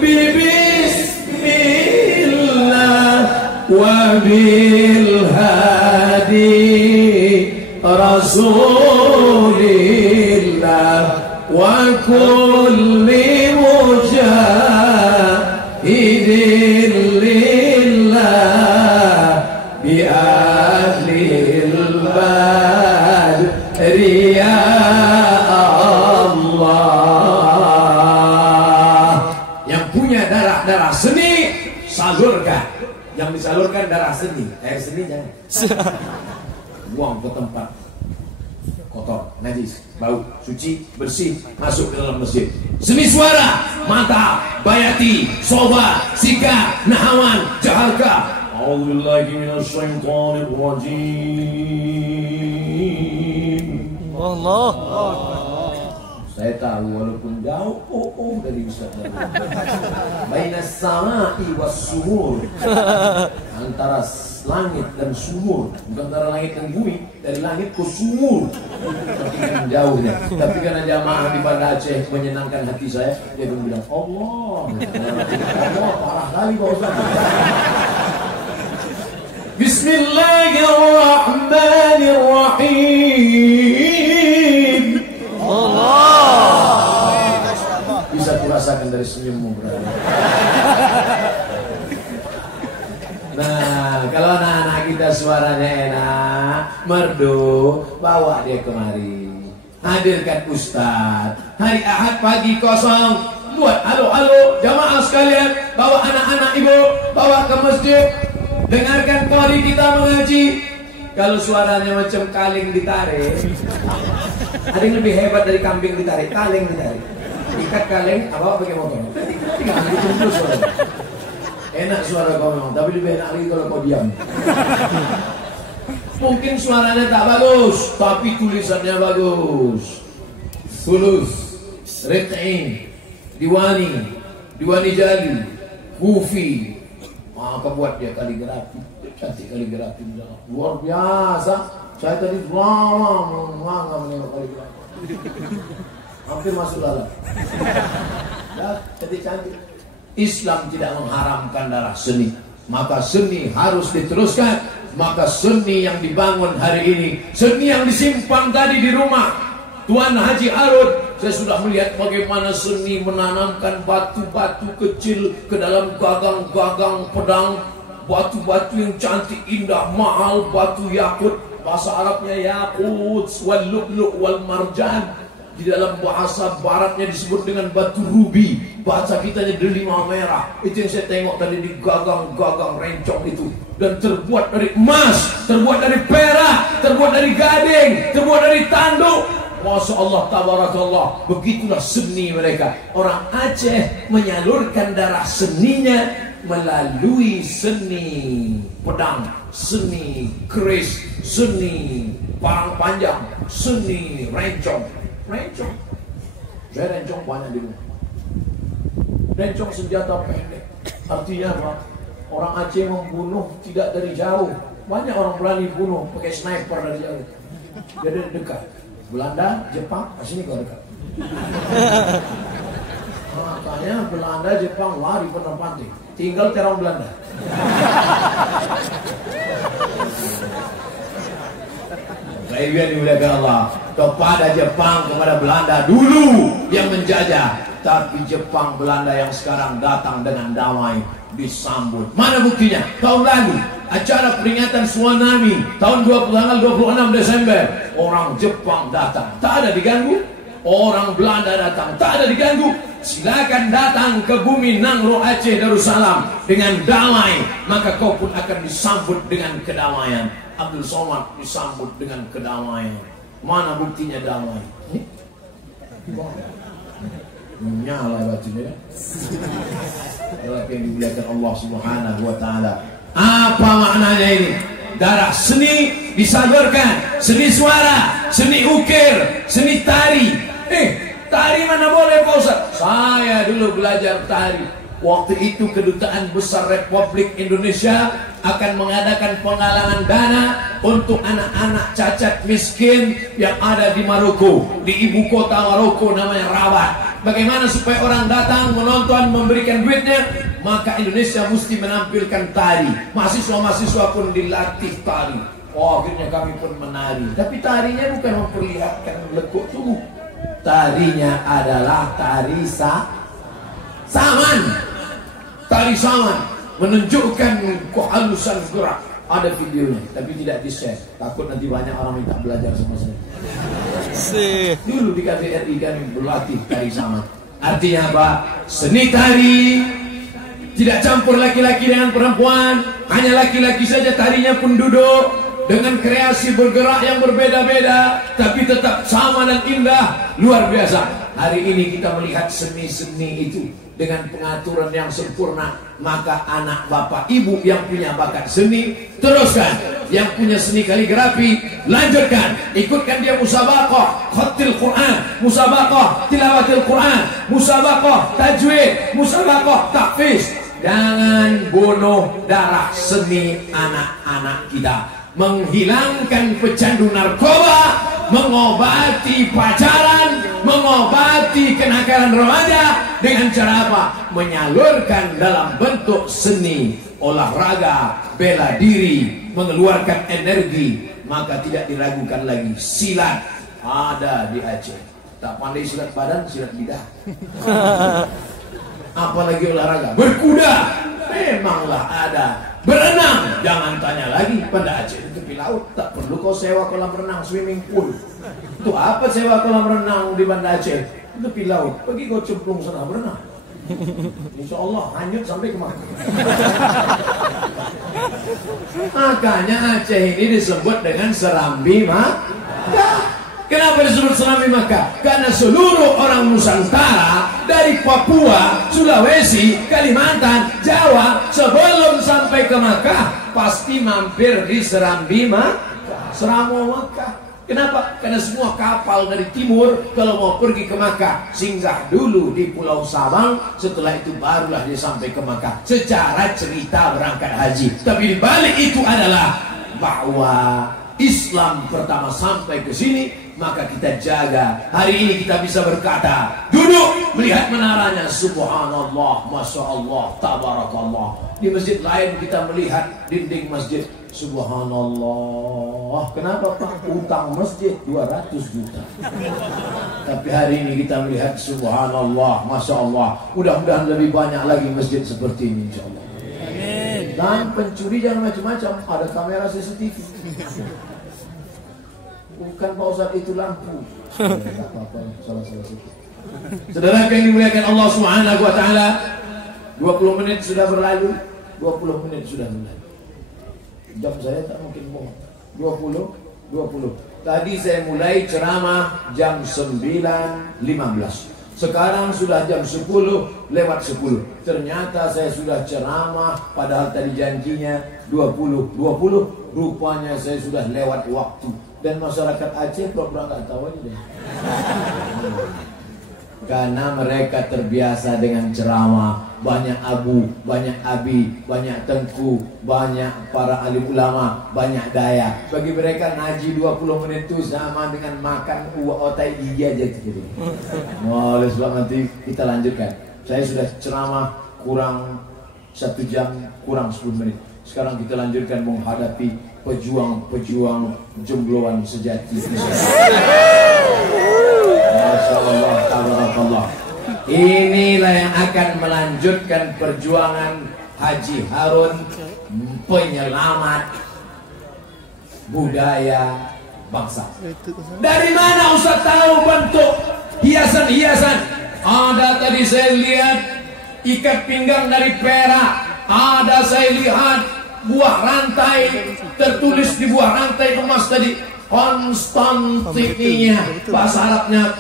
bismillah wa bil hadi Rasulillah wa kulli mujahidin lillah bi ahlil badri ya Allah. Yang punya darah-darah seni salurkan. Yang disalurkan darah seni, air seni jangan. Buang ke tempat kotor, najis, bau, suci, bersih, masuk ke dalam masjid. Seni suara, mata, bayati, soba, sika, nahawan, jahalka. A'udzubillahi minasyaitonir rajim. Allah. Saya tahu walaupun jauh dari Ustaz bainas samai was sumur, antara langit dan sumur, bukan antara langit dan bumi, dari langit ke sumur, makin jauhnya. Tapi karena jamaah di Banda Aceh menyenangkan hati saya, dia pun bilang Allah, Allah parah kali Pak Ustaz. Bismillahirrahmanirrahim. lepaskan dari senyummu, brother. Nah, kalau anak-anak kita suaranya enak, merdu, bawa dia kemari. Hadirkan Ustadz. Hari Ahad pagi kosong, buat halo jamaah sekalian, bawa anak-anak ibu, bawa ke masjid, dengarkan qari kita mengaji. Kalau suaranya macam kaleng ditarik, ada yang lebih hebat dari kambing ditarik, kaleng ditarik. Ikat kaleng, apa pakai motor? Tinggal gitu suaranya. Enak suara kau memang, tapi lebih enak lagi kalau kau diam. Mungkin suaranya tak bagus, tapi tulisannya bagus. Tulus, Riq'in, Diwani Jali, Kufi. Maka buat dia kaligrafi, cantik kaligrafi, luar biasa. Saya tadi lama menengok kaligrafi, hampir masuk dalam. Cantik. Islam tidak mengharamkan darah seni, maka seni harus diteruskan. Maka seni yang dibangun hari ini, seni yang disimpan tadi di rumah Tuan Haji Arud, saya sudah melihat bagaimana seni menanamkan batu-batu kecil ke dalam gagang-gagang pedang, batu-batu yang cantik, indah, mahal, batu yakut, bahasa Arabnya yakut, wal lu'lu' wal marjan. Di dalam bahasa baratnya disebut dengan batu rubi, bahasa kitanya delima merah. Itu yang saya tengok tadi di gagang-gagang rencong itu. Dan terbuat dari emas, terbuat dari perak, terbuat dari gading, terbuat dari tanduk. Masya Allah, tabarakallah. Begitulah seni mereka. Orang Aceh menyalurkan darah seninya melalui seni pedang, seni keris, seni parang panjang, seni rencong. Saya rencong banyak di rumah. Rencong senjata pendek. Artinya apa? Orang Aceh membunuh tidak dari jauh. Banyak orang berani bunuh pakai sniper dari jauh. Jadi dekat. Belanda, Jepang, sini kau dekat. Makanya Belanda, Jepang lari pantai. Tinggal terang Belanda. Kaibian dimuliakan Allah. Kepada Jepang, kepada Belanda dulu yang menjajah, tapi Jepang Belanda yang sekarang datang dengan damai disambut. Mana buktinya? Tahun lalu acara peringatan tsunami tahun tanggal 26 Desember, orang Jepang datang, tak ada diganggu. Orang Belanda datang, tak ada diganggu. Silakan datang ke bumi Nangro Aceh Darussalam dengan damai, maka kau pun akan disambut dengan kedamaian. Abdul Somad disambut dengan kedamaian. Mana buktinya damai? Menyala batinnya. Kalau yang dimuliakan Allah Subhanahu wa taala. Apa maknanya ini? Darah seni disalurkan, seni suara, seni ukir, seni tari. Tari mana boleh Pak Ustaz? Saya dulu belajar tari. Waktu itu Kedutaan Besar Republik Indonesia akan mengadakan penggalangan dana untuk anak-anak cacat miskin yang ada di Maroko, di ibu kota Maroko namanya Rabat. Bagaimana supaya orang datang menonton, memberikan duitnya? Maka Indonesia mesti menampilkan tari. Mahasiswa-mahasiswa pun dilatih tari. Akhirnya kami pun menari. Tapi tarinya bukan memperlihatkan lekuk tubuh. Tarinya adalah tari saman. Tari saman menunjukkan kehalusan gerak. Ada videonya, tapi tidak di-share. Takut nanti banyak orang minta belajar sama saya. Dulu di KTRI kami berlatih tari saman. Artinya apa? Seni tari tidak campur laki-laki dengan perempuan. Hanya laki-laki saja tarinya pun duduk, dengan kreasi bergerak yang berbeda-beda, tapi tetap sama dan indah, luar biasa. Hari ini kita melihat seni-seni itu dengan pengaturan yang sempurna. Maka anak bapak ibu yang punya bakat seni, teruskan. Yang punya seni kaligrafi, lanjutkan. Ikutkan dia musabaqah khatil Quran, musabaqah tilawatil Quran, musabaqah tajwid, musabaqah tahfiz. Jangan bunuh darah seni anak-anak kita. Menghilangkan pecandu narkoba, mengobati pacaran, mengobati kenakalan remaja dengan cara apa? Menyalurkan dalam bentuk seni, olahraga, bela diri, mengeluarkan energi. Maka tidak diragukan lagi, silat ada di Aceh. Tak pandai silat badan, silat lidah. Apalagi olahraga, berkuda, memanglah ada. Berenang, jangan tanya lagi. Banda Aceh itu tepi laut, tak perlu kau sewa kolam renang, swimming pool. Itu apa sewa kolam renang di Banda Aceh? Tepi laut, pergi kau cemplung sana berenang. Insya Allah hanyut sampai kemana. Makanya Aceh ini disebut dengan Serambi Makkah. Kenapa disebut Serambi Makkah? Karena seluruh orang Nusantara dari Papua, Sulawesi, Kalimantan, Jawa sebelum sampai ke Makkah pasti mampir di Serambi Makkah, Seramo Makkah. Kenapa? Karena semua kapal dari timur kalau mau pergi ke Makkah singgah dulu di Pulau Sabang, setelah itu barulah dia sampai ke Makkah. Secara cerita berangkat haji. Tapi di balik itu adalah bahwa Islam pertama sampai ke sini, maka kita jaga. Hari ini kita bisa berkata, duduk melihat menaranya, subhanallah, masya Allah, tabarakallah. Di masjid lain kita melihat dinding masjid, subhanallah. Kenapa Pak? Utang masjid 200 juta. Tapi hari ini kita melihat subhanallah, masya Allah. Mudah-mudahan lebih banyak lagi masjid seperti ini, insya Allah. Dan pencuri jangan macam-macam, ada kamera CCTV. Bukan Pak Ustaz, itu lampu. Tidak apa-apa, salah-salah sedikit. Saudara yang dimuliakan Allah Subhanahu wa taala, 20 menit sudah berlalu, 20 menit sudah berlalu. Jam saya tak mungkin bohong. 20. Tadi saya mulai ceramah jam 9.15. Sekarang sudah jam 10 lewat 10. Ternyata saya sudah ceramah, padahal tadi janjinya 20. Rupanya saya sudah lewat waktu. Dan masyarakat Aceh pura-pura nggak tahu aja deh. Karena mereka terbiasa dengan ceramah, banyak abu, banyak abi, banyak tengku, banyak para alim ulama, banyak daya. Bagi mereka ngaji 20 menit itu sama dengan makan otai gigi aja gitu. Oleh sebab nanti kita lanjutkan. Saya sudah ceramah kurang 1 jam, kurang 10 menit. Sekarang kita lanjutkan menghadapi pejuang-pejuang jombloan sejati. Masya Allah, tabarakallah. Inilah yang akan melanjutkan perjuangan Haji Harun, penyelamat budaya bangsa. Dari mana Ustaz tahu bentuk hiasan-hiasan? Ada tadi saya lihat ikat pinggang dari perak. Ada saya lihat buah rantai, tertulis di buah rantai emas tadi Konstantinia, bahasa Arabnya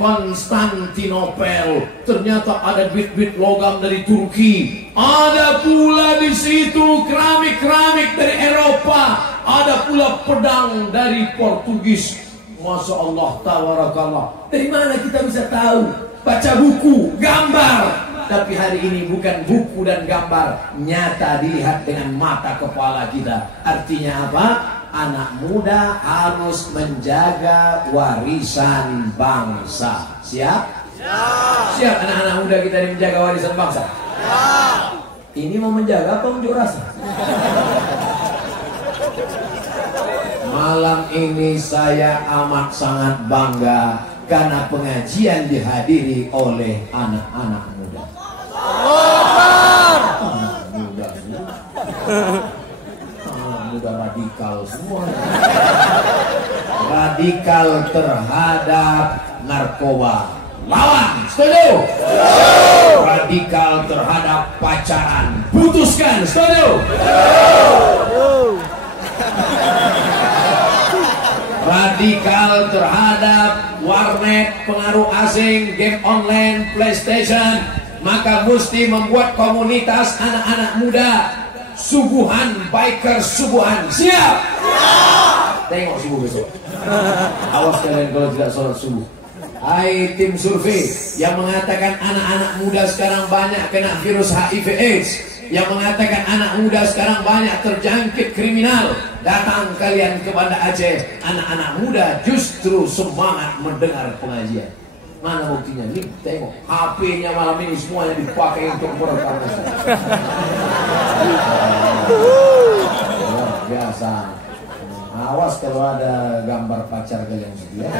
Konstantinopel. Ternyata ada bit-bit logam dari Turki. Ada pula di situ keramik-keramik dari Eropa. Ada pula pedang dari Portugis. Masya Allah, tabarakallah. Dari mana kita bisa tahu? Baca buku, gambar. Tapi hari ini bukan buku dan gambar, nyata dilihat dengan mata kepala kita. Artinya apa? Anak muda harus menjaga warisan bangsa. Siap? Siap. Siap anak-anak muda kita ini menjaga warisan bangsa? Siap. Ini mau menjaga apa unjuk rasa? Malam ini saya amat sangat bangga karena pengajian dihadiri oleh anak-anak muda. Muda radikal semua. Radikal terhadap narkoba. Lawan, setuju? Radikal terhadap pacaran. Putuskan, setuju? Radikal terhadap warnet, pengaruh asing, game online, PlayStation. Maka mesti membuat komunitas anak-anak muda, subuhan, biker subuhan. Siap? Tengok subuh besok. Awas kalian kalau tidak sholat subuh. Hai tim survei yang mengatakan anak-anak muda sekarang banyak kena virus HIV AIDS, yang mengatakan anak muda sekarang banyak terjangkit kriminal. Datang kalian ke Banda Aceh, anak-anak muda justru semangat mendengar pengajian. Mana buktinya? Nih, tengok HP-nya malam ini semuanya dipakai untuk merekam. Luar biasa. Awas kalau ada gambar pacar kalian sedia.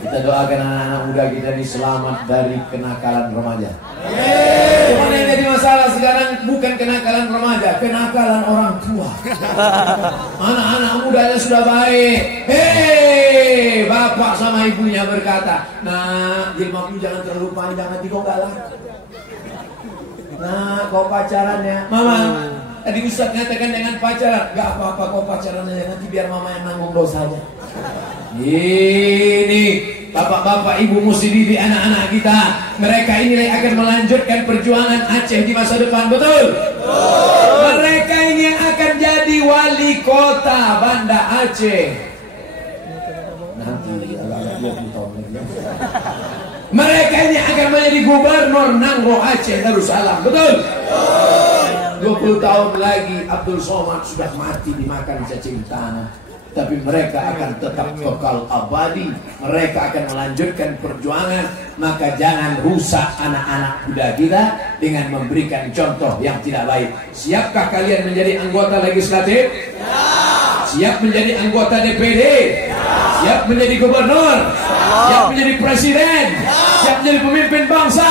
Kita doakan anak-anak muda kita ini selamat dari kenakalan remaja. Cuman yang jadi masalah sekarang bukan kenakalan remaja, kenakalan orang tua. Anak-anak mudanya sudah baik. Hei, bapak sama ibunya berkata, nah jilbabmu jangan terlalu panjang, nanti kau gak laku. Nah, kau pacarannya, mama. Tadi Ustaz mengatakan dengan pacaran, gak apa-apa kau pacaran aja, nanti biar mama yang nanggung dosanya. Ini bapak-bapak ibu mesti didik anak-anak kita. Mereka ini akan melanjutkan perjuangan Aceh di masa depan, betul? Mereka ini yang akan jadi wali kota Banda Aceh. Nanti agak 20 tahun lagi. Mereka ini akan menjadi gubernur Nangro Aceh Darussalam, betul? 20 tahun lagi Abdul Somad sudah mati dimakan cacing tanah. Tapi mereka akan tetap kekal abadi. Mereka akan melanjutkan perjuangan. Maka jangan rusak anak-anak muda kita dengan memberikan contoh yang tidak baik. Siapkah kalian menjadi anggota legislatif? Siap menjadi anggota DPD? Siap menjadi gubernur? Siap menjadi presiden? Siap menjadi pemimpin bangsa?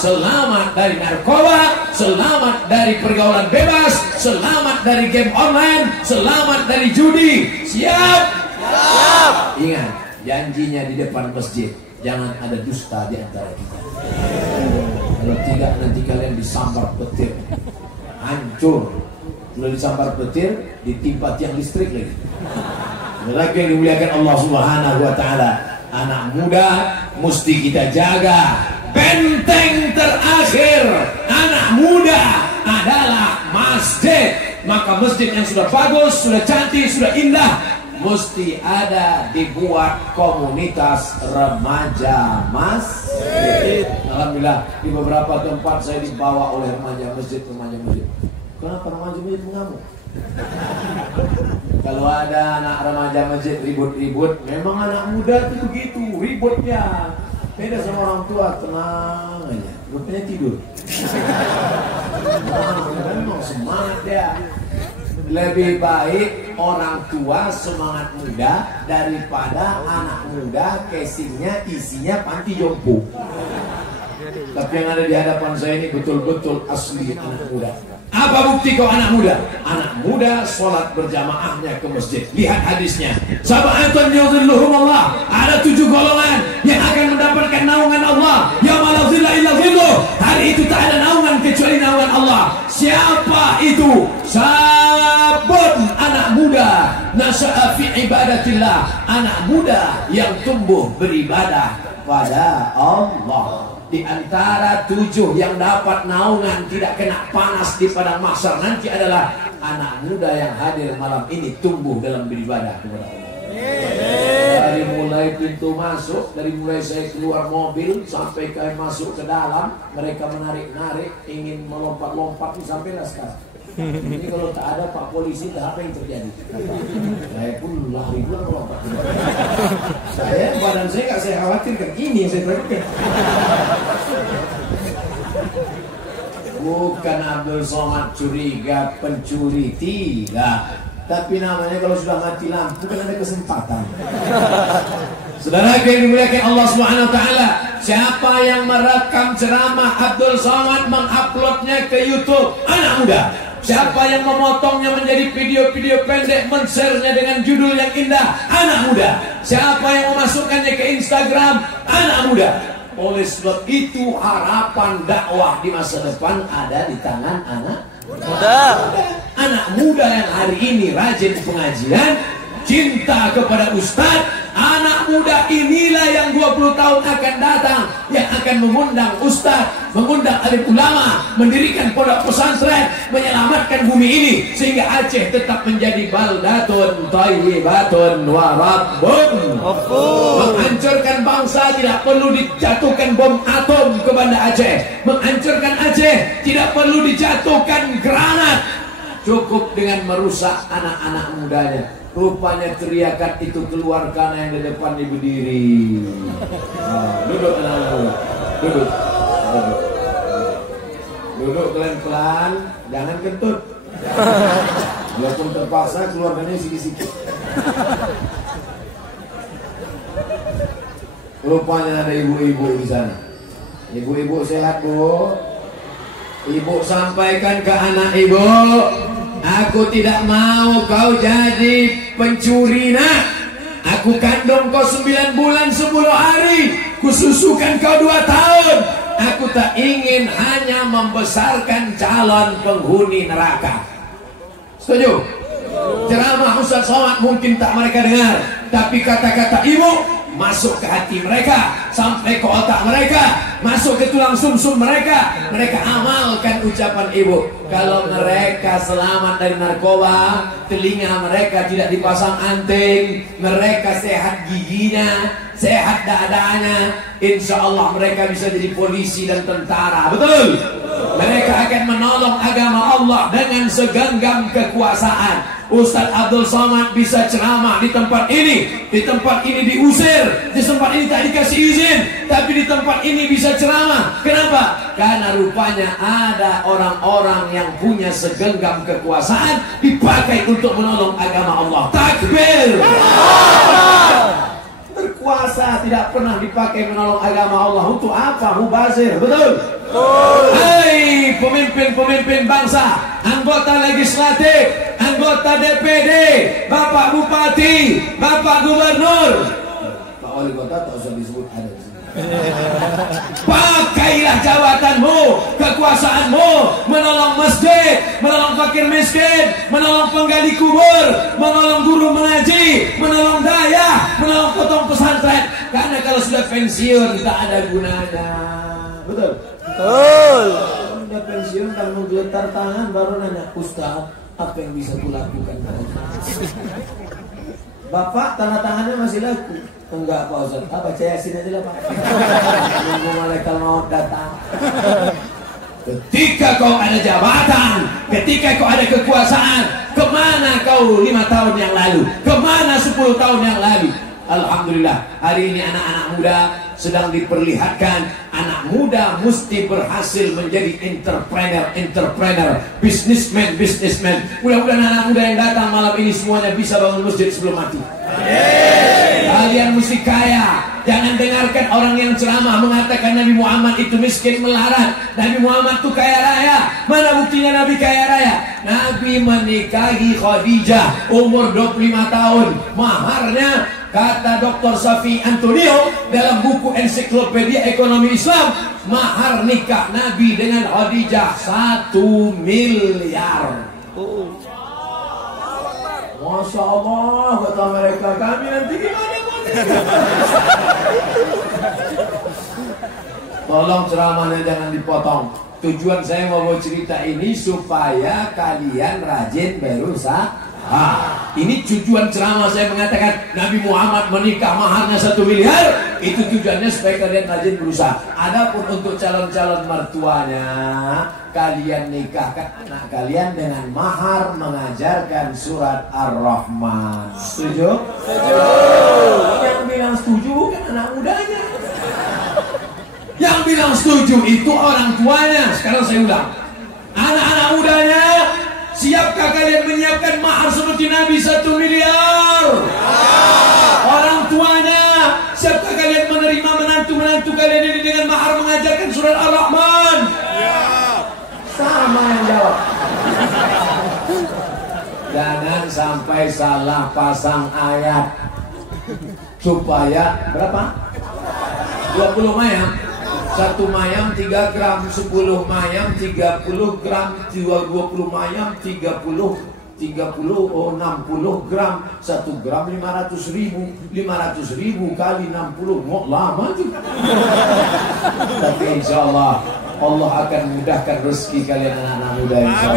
Selamat dari narkoba, selamat dari pergaulan bebas, selamat dari game online, selamat dari judi. Siap? Siap. Ingat, janjinya di depan masjid, jangan ada dusta di antara kita. Kalau tidak nanti kalian disambar petir, hancur. Kalau disambar petir, ditimpa tiang listrik lagi. Lagi yang dimuliakan Allah Subhanahu wa Ta'ala, anak muda mesti kita jaga. Benteng terakhir anak muda adalah masjid. Maka masjid yang sudah bagus, sudah cantik, sudah indah, mesti ada dibuat komunitas remaja masjid. Alhamdulillah di beberapa tempat saya dibawa oleh remaja masjid. Kenapa remaja masjid mengamuk? Kalau ada anak remaja masjid ribut-ribut, memang anak muda itu begitu ributnya. Beda sama orang tua, tenang aja, rupanya tidur. Memang semangat dia. Lebih baik orang tua semangat muda daripada anak muda casingnya isinya panti jompo. Tapi yang ada di hadapan saya ini betul-betul asli anak muda. Apa bukti kau anak muda? Anak muda sholat berjamaahnya ke masjid. Lihat hadisnya. Sab'atun yudhilluhum Allah. Ada 7 golongan yang akan mendapatkan naungan Allah. Yauma la dhilla illa dhilluh. Hari itu tak ada naungan kecuali naungan Allah. Siapa itu? Sabun, anak muda. Nasha'a fi ibadatillah. Anak muda yang tumbuh beribadah pada Allah. Di antara 7 yang dapat naungan tidak kena panas di padang mahsyar nanti adalah anak muda yang hadir malam ini tumbuh dalam beribadah kepada Allah. Dari mulai pintu masuk, dari mulai saya keluar mobil sampai kami masuk ke dalam, mereka menarik-narik ingin melompat-lompat sampailah sekarang. Ini kalau tak ada Pak Polisi, tak apa yang terjadi. Saya pun lari pulang melompat. Saya badan saya nggak saya khawatirkan, ini yang saya takutkan. Bukan Abdul Somad curiga pencuri, tidak. Tapi namanya kalau sudah mati lampu kan ada kesempatan. Saudara yang dimuliakan Allah Subhanahu wa Ta'ala, siapa yang merekam ceramah Abdul Somad menguploadnya ke YouTube? Anak muda. Siapa yang memotongnya menjadi video-video pendek, men-share-nya dengan judul yang indah? Anak muda. Siapa yang memasukkannya ke Instagram? Anak muda. Oleh sebab itu harapan dakwah di masa depan ada di tangan anak muda. Anak muda yang hari ini rajin pengajian, cinta kepada Ustadz. Anak muda inilah yang 20 tahun akan datang, yang akan mengundang Ustadz, mengundang alim ulama, mendirikan pondok pesantren, menyelamatkan bumi ini sehingga Aceh tetap menjadi baldatun thayyibatun wa rabbun. Menghancurkan bangsa tidak perlu dijatuhkan bom atom ke Banda Aceh. Menghancurkan Aceh tidak perlu dijatuhkan granat. Cukup dengan merusak anak-anak mudanya. Rupanya teriakan itu keluar karena yang di depan ini berdiri. Duduk anak-anak. Duduk. Duduk pelan-pelan, jangan kentut. Walaupun terpaksa keluarkannya sikit-sikit. Rupanya ada ibu-ibu di sana. Ibu-ibu sehat, Bu? Ibu sampaikan ke anak ibu, aku tidak mau kau jadi pencuri, nak. Aku kandung kau 9 bulan 10 hari, kususukan kau 2 tahun. Aku tak ingin hanya membesarkan calon penghuni neraka. Setuju? Ceramah Ustaz Somad mungkin tak mereka dengar, tapi kata-kata ibu masuk ke hati mereka, sampai ke otak mereka, masuk ke tulang sumsum mereka. Mereka amalkan ucapan ibu. Kalau mereka selamat dari narkoba, telinga mereka tidak dipasang anting, mereka sehat giginya, sehat dadanya, insya Allah mereka bisa jadi polisi dan tentara. Betul? Mereka akan menolong agama Allah dengan segenggam kekuasaan. Ustaz Abdul Somad bisa ceramah di tempat ini. Di tempat ini diusir, di tempat ini tak dikasih izin, tapi di tempat ini bisa ceramah. Kenapa? Karena rupanya ada orang-orang yang punya segenggam kekuasaan dipakai untuk menolong agama Allah. Takbir! Berkuasa tidak pernah dipakai menolong agama Allah. Untuk apa? Mubazir. Betul? Hai pemimpin-pemimpin bangsa, anggota legislatif, anggota DPD, Bapak Bupati, Bapak Gubernur, Pak Wali Kota tak usah disebut ada di sini. Pakailah jabatanmu, kekuasaanmu, menolong masjid, menolong fakir miskin, menolong penggali kubur, menolong guru mengaji, menolong daya, menolong potong pesantren. Karena kalau sudah pensiun tak ada gunanya. Betul? Betul. Udah pensiun kan menggeletar tangan baru nanya, Ustaz, apa yang bisa kulakukan? Bapak tanda tangannya masih laku. Enggak Pak Ustaz, apa yasin aja lah Pak. Nunggu malaikat maut datang. Ketika kau ada jabatan, ketika kau ada kekuasaan, kemana kau 5 tahun yang lalu? Kemana 10 tahun yang lalu? Alhamdulillah, hari ini anak-anak muda sedang diperlihatkan. Anak muda mesti berhasil menjadi entrepreneur, businessman. Mudah-mudahan anak muda yang datang malam ini semuanya bisa bangun masjid sebelum mati. Kalian mesti kaya. Jangan dengarkan orang yang ceramah mengatakan Nabi Muhammad itu miskin melarat, Nabi Muhammad itu kaya raya. Mana buktinya Nabi kaya raya? Nabi menikahi Khadijah umur 25 tahun. Maharnya, kata Dr. Safi Antonio dalam buku Ensiklopedia Ekonomi Islam, mahar nikah Nabi dengan Khadijah 1 miliar. Masya Allah, kata mereka, kami nanti gimana? Tolong ceramahnya jangan dipotong. Tujuan saya mau cerita ini supaya kalian rajin berusaha. Ini tujuan ceramah saya mengatakan Nabi Muhammad menikah maharnya 1 miliar. Itu tujuannya supaya kalian rajin berusaha. Adapun untuk calon-calon mertuanya, kalian nikahkan anak kalian dengan mahar mengajarkan surat Ar-Rahman. Setuju? Setuju. Yang bilang setuju bukan anak mudanya. Yang bilang setuju itu orang tuanya. Sekarang saya ulang, anak-anak mudanya, siapkah kalian menyiapkan mahar seperti Nabi 1 miliar? Orang tuanya, siapkah kalian menerima menantu-menantu kalian ini dengan mahar mengajarkan surat Ar-Rahman? Sama yang jawab. Jangan sampai salah pasang ayat. Supaya berapa? 20 mayam. 1 mayam 3 gram, 10 mayam 30 gram, 20 mayam 60 gram, 1 gram 500 ribu, 500 ribu kali 60, mau lama juga. Tapi insya Allah Allah akan mudahkan rezeki kalian anak-anak muda, insya Allah.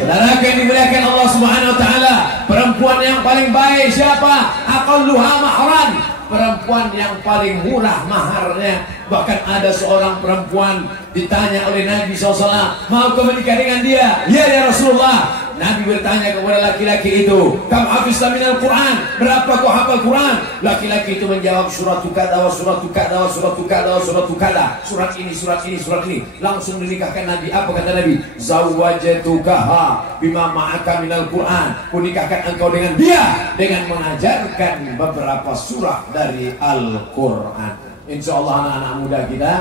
Saudara yang dimuliakan Allah Subhanahu Wa Taala, perempuan yang paling baik siapa? Aqalluha mahran. Perempuan yang paling murah maharnya. Bahkan ada seorang perempuan ditanya oleh Nabi SAW, mau kau menikah dengan dia? Ya Rasulullah. Nabi bertanya kepada laki-laki itu, "Kam hafizta minal Quran?" Berapa kau hafal Quran? Laki-laki itu menjawab, "Surat kada wa surat kada wa surat kada wa surat kada." Surat ini, surat ini, surat ini. Langsung dinikahkan Nabi. Apa kata Nabi? "Zawwajtukaha bima ma'aka minal Quran." Kunikahkan engkau dengan dia dengan mengajarkan beberapa surah dari Al-Quran. Insya Allah anak-anak muda kita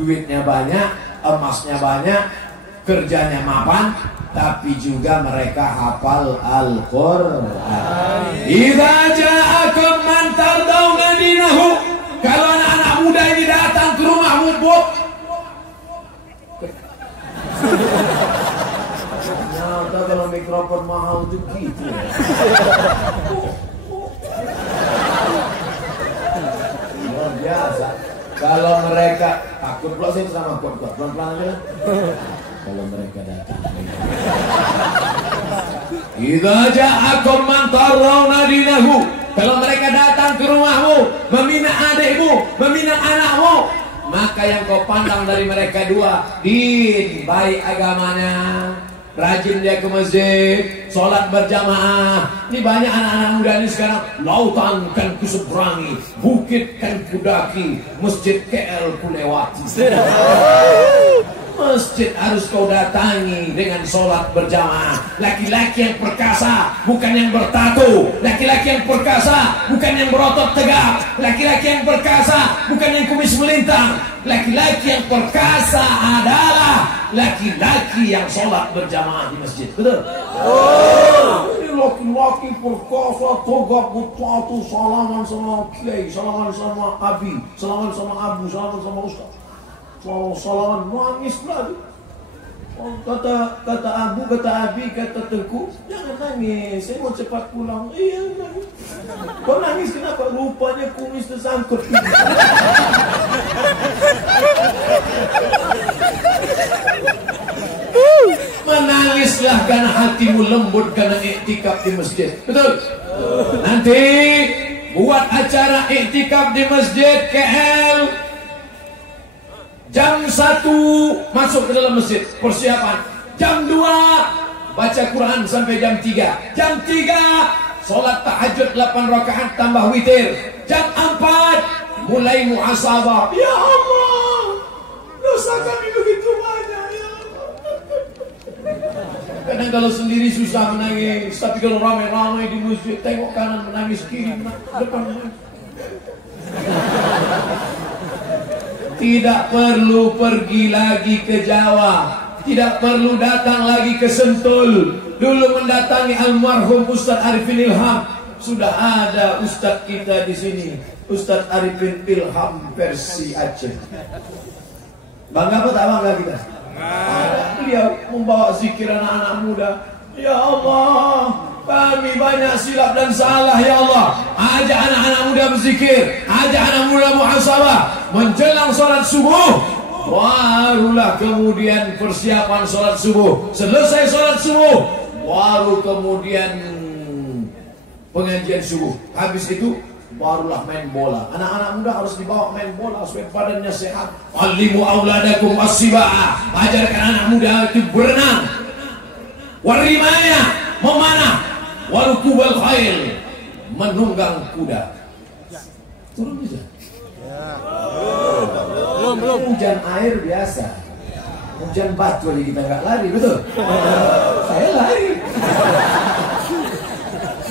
duitnya banyak, emasnya banyak, kerjanya mapan, tapi juga mereka hafal Al-Quran. Idza ja'akum man tardawna dinahu. Kalau anak-anak muda ini datang ke rumahmu, Bu, ternyata kalau mikrofon mahal itu gitu. Luar biasa. Kalau mereka takut pula sih sama kuat-kuat, pelan-pelan aja. Kalau mereka datang, idza ja'akum man tarawna dinahu. Kalau mereka datang ke rumahmu, meminang adikmu, meminang anakmu, maka yang kau pandang dari mereka dua, din, baik agamanya, rajin dia ke masjid, sholat berjamaah. Ini banyak anak-anak muda ini sekarang, lautan kan ku seberangi, bukit kan ku daki, masjid KL ku lewati. Masjid harus kau datangi dengan sholat berjamaah. Laki-laki yang perkasa, bukan yang bertato. Laki-laki yang perkasa, bukan yang berotot tegak. Laki-laki yang perkasa, bukan yang kumis melintang. Laki-laki yang perkasa adalah laki-laki yang sholat berjamaah di masjid. Betul? Ini laki-laki perkasa, tegak, bertato, salaman sama kiai, salaman sama abi, salaman sama abu, salaman sama ustaz. Salaman nangis lagi. Kata Abu, kata Abi, kata Tengku, jangan nangis, saya mau cepat pulang. Iya, nangis. Kau nangis kenapa? Rupanya kumis tersangkut. Menangislah karena hatimu lembut karena iktikaf di masjid. Betul? Nanti buat acara iktikaf di masjid KL. Jam 1 masuk ke dalam masjid, persiapan. Jam 2 baca Quran sampai jam 3. Jam 3 sholat tahajud 8 rakaat tambah witir. Jam 4 mulai muhasabah. Ya Allah, dosa kami begitu banyak, ya Allah. Kadang kalau sendiri susah menangis, tapi kalau ramai-ramai di masjid, tengok kanan menangis, kiri depan menangis. Tidak perlu pergi lagi ke Jawa, tidak perlu datang lagi ke Sentul. Dulu mendatangi almarhum Ustaz Arifin Ilham, sudah ada Ustaz kita di sini, Ustaz Arifin Ilham versi Aceh. Bangga apa tak bangga kita? Beliau membawa zikir anak-anak muda. Ya Allah, kami banyak silap dan salah, ya Allah. Ajak anak-anak muda berzikir, ajak anak muda muhasabah. Menjelang sholat subuh, barulah kemudian persiapan sholat subuh. Selesai sholat subuh, baru kemudian pengajian subuh. Habis itu barulah main bola. Anak-anak muda harus dibawa main bola supaya badannya sehat. Alimu auladakum as-sibaa. Ajarkan anak muda itu berenang, warimaya, memanah, warukubal khail, menunggang kuda. Turun bisa. Belum. Hujan air biasa. Hujan batu lagi kita nggak lari, betul? Saya lari.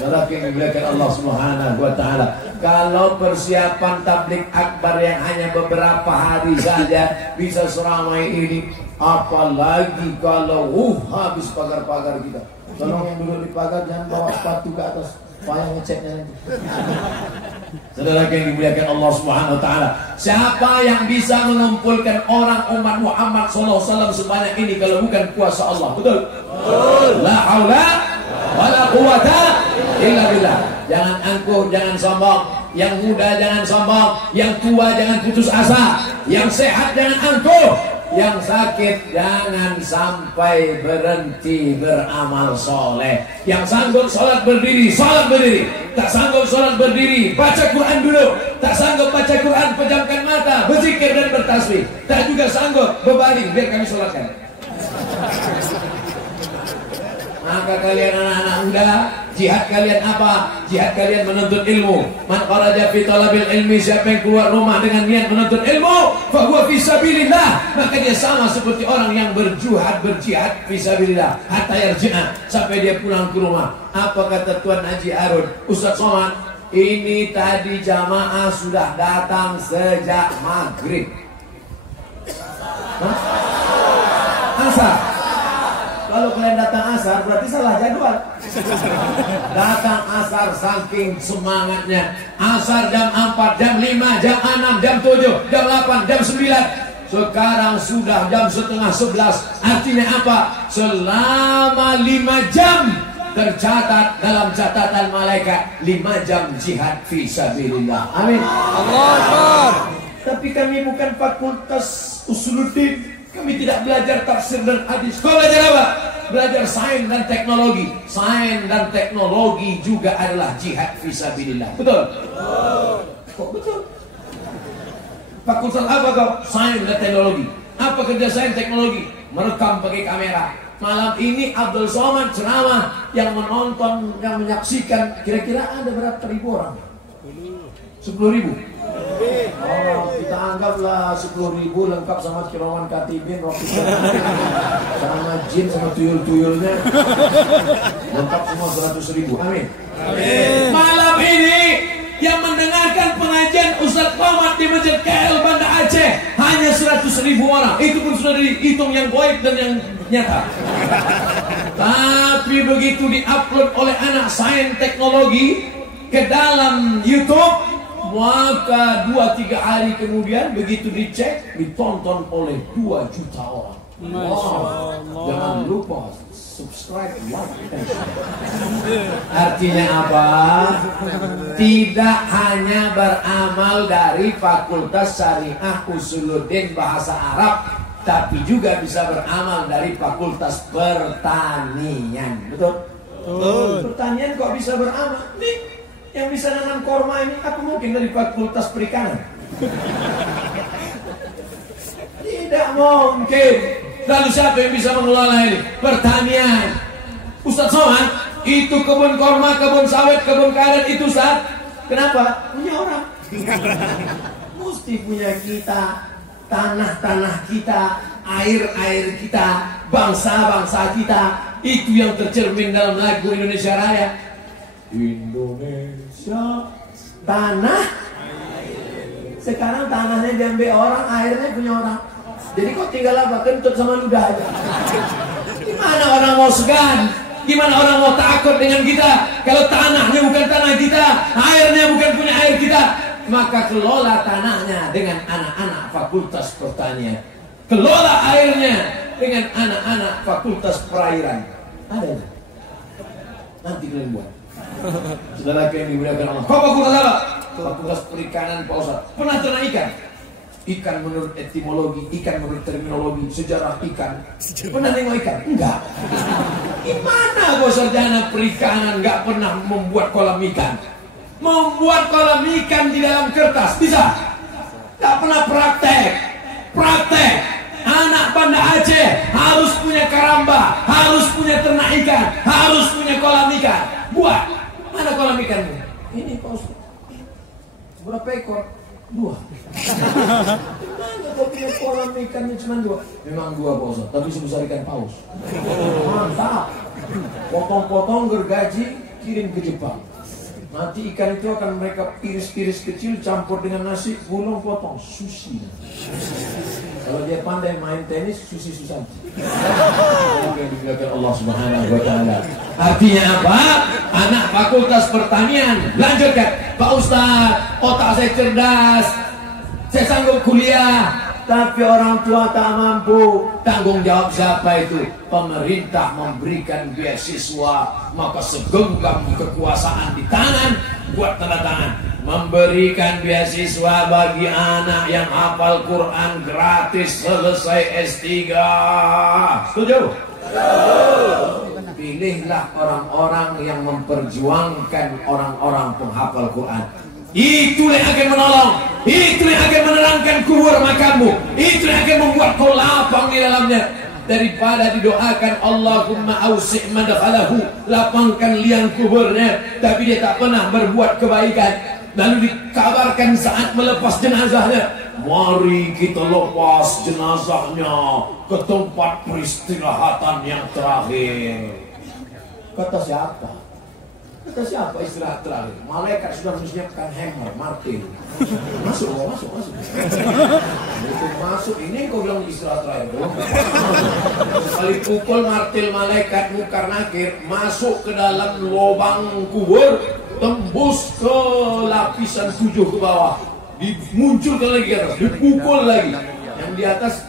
Lelaki yang dimuliakan Allah Subhanahu wa Ta'ala. Kalau persiapan tablik akbar yang hanya beberapa hari saja bisa seramai ini, apalagi kalau habis pagar-pagar kita. Tolong yang duduk di pagar jangan bawa sepatu ke atas, payah ngeceknya nanti. Saudara yang dimuliakan Allah Subhanahu wa Ta'ala, siapa yang bisa mengumpulkan orang umat Muhammad SAW sebanyak ini kalau bukan kuasa Allah? Betul? La haula wala quwata illa billah. Jangan angkuh, jangan sombong. Yang muda jangan sombong, yang tua jangan putus asa, yang sehat jangan angkuh, yang sakit jangan sampai berhenti beramal soleh. Yang sanggup sholat berdiri, sholat berdiri. Tak sanggup sholat berdiri, baca Quran dulu. Tak sanggup baca Quran, pejamkan mata, berzikir dan bertasbih. Tak juga sanggup, berbaring, biar kami sholatkan. Maka Apakah kalian anak-anak muda? Jihad kalian apa? Jihad kalian menuntut ilmu. Man kharaja fi talabil ilmi, siapa yang keluar rumah dengan niat menuntut ilmu, fa huwa fi sabilillah, maka dia sama seperti orang yang berjihad fi sabilillah hatta yarji'a, sampai dia pulang ke rumah. Apa kata Tuan Haji Arun? Ustaz Somad, ini tadi jamaah sudah datang sejak maghrib. Asar. Kalau kalian datang asar berarti salah jadwal. Datang asar saking semangatnya. Asar jam 4, jam 5, jam 6, jam 7, jam 8, jam 9. Sekarang sudah jam setengah 11. Artinya apa? Selama 5 jam tercatat dalam catatan malaikat 5 jam jihad fi sabilillah. Amin. Allahu Akbar. Tapi kami bukan fakultas usuluddin. Kami tidak belajar tafsir dan hadis. Kau belajar apa? Belajar sains dan teknologi. Sains dan teknologi juga adalah jihad fisabilillah. Betul? Kok betul? Fakultas apa kau? Sains dan teknologi. Apa kerja sains teknologi? Merekam pakai kamera. Malam ini Abdul Somad ceramah, yang menonton, yang menyaksikan kira-kira ada berapa ribu orang? 10.000. Oh, kita anggaplah 10.000 lengkap sama kirawan katibin, roti sama jin sama tuyul-tuyulnya, lengkap semua 100.000. Amin. Amin. Malam ini yang mendengarkan pengajian Ustaz Somad di Masjid KL Banda Aceh hanya 100.000 orang. Itu pun sudah dihitung yang goib dan yang nyata. Tapi begitu diupload oleh anak sains teknologi ke dalam YouTube, maka 2-3 hari kemudian begitu dicek, ditonton oleh 2 juta orang. Wow. Jangan lupa subscribe, like, dan share. Artinya apa? Tidak hanya beramal dari Fakultas Syariah Usuluddin Bahasa Arab, tapi juga bisa beramal dari Fakultas Pertanian. Betul? Betul. Pertanian kok bisa beramal? Nih, yang bisa nanam korma ini apa mungkin dari Fakultas Perikanan? Tidak mungkin. Lalu siapa yang bisa mengelola ini? Pertanian. Ustaz Somad, itu kebun korma, kebun sawit, kebun karet itu Ustaz. Kenapa? Punya orang. Mesti punya kita, tanah-tanah kita, air-air kita, bangsa-bangsa kita. Itu yang tercermin dalam lagu Indonesia Raya. Indonesia tanah. Sekarang tanahnya diambil orang, airnya punya orang. Jadi kok tinggal apa? Kentut sama ludah aja. Gimana orang mau segan? Gimana orang mau takut dengan kita? Kalau tanahnya bukan tanah kita, airnya bukan punya air kita, maka kelola tanahnya dengan anak-anak Fakultas Pertanian, kelola airnya dengan anak-anak Fakultas Perairan. Ada? Nanti kalian buat. Saudara yang dimuliakan Allah. Kau fakultas apa? Fakultas Perikanan Pak Ustaz. Pernah ternak ikan? Ikan menurut etimologi, ikan menurut terminologi, sejarah ikan. Pernah nengok ikan? Enggak. Gimana kau sarjana perikanan enggak pernah membuat kolam ikan? Membuat kolam ikan di dalam kertas bisa? Enggak pernah praktek. Praktek. Anak Banda Aceh harus punya karamba, harus punya ternak ikan, harus punya kolam ikan. Buat. Mana kolam ikanmu? Ini Pak Ustaz. Berapa ekor? 2. Gimana kau punya kolam ikannya cuma 2? Memang 2 Pak Ustaz, tapi sebesar ikan paus. Mantap. Potong-potong gergaji, kirim ke Jepang. Nanti ikan itu akan mereka iris-iris kecil, campur dengan nasi, gulung, potong. Sushi. Kalau dia pandai main tenis, Susi Susanti. Yang dimuliakan Allah Subhanahu wa Ta'ala. Artinya apa? Anak Fakultas Pertanian. Lanjutkan. Pak Ustaz, otak saya cerdas, saya sanggup kuliah, tapi orang tua tak mampu. Tanggung jawab siapa itu? Pemerintah memberikan beasiswa, maka segenggam kekuasaan di tangan, buat tanda tangan. Memberikan beasiswa bagi anak yang hafal Quran gratis selesai S3. Setuju? Pilihlah orang-orang yang memperjuangkan orang-orang penghafal Quran. Itu yang akan menolong, itu yang akan menerangkan kubur makammu, itu yang akan membuat kau lapang di dalamnya. daripada didoakan Allahumma ausi' madkhalahu, lapangkan liang kuburnya, tapi dia tak pernah berbuat kebaikan. Lalu dikabarkan saat melepas jenazahnya, mari kita lepas jenazahnya ke tempat peristirahatan yang terakhir. Kata siapa? Kata siapa istirahat terakhir? Malaikat sudah menyiapkan hammer, martil. Masuk. Itu masuk, ini kau bilang istirahat terakhir. Sekali pukul martil malaikat mungkar nakir masuk ke dalam lubang kubur, tembus ke lapisan 7 ke bawah, dimunculkan lagi ke atas, dipukul lagi. Yang di atas,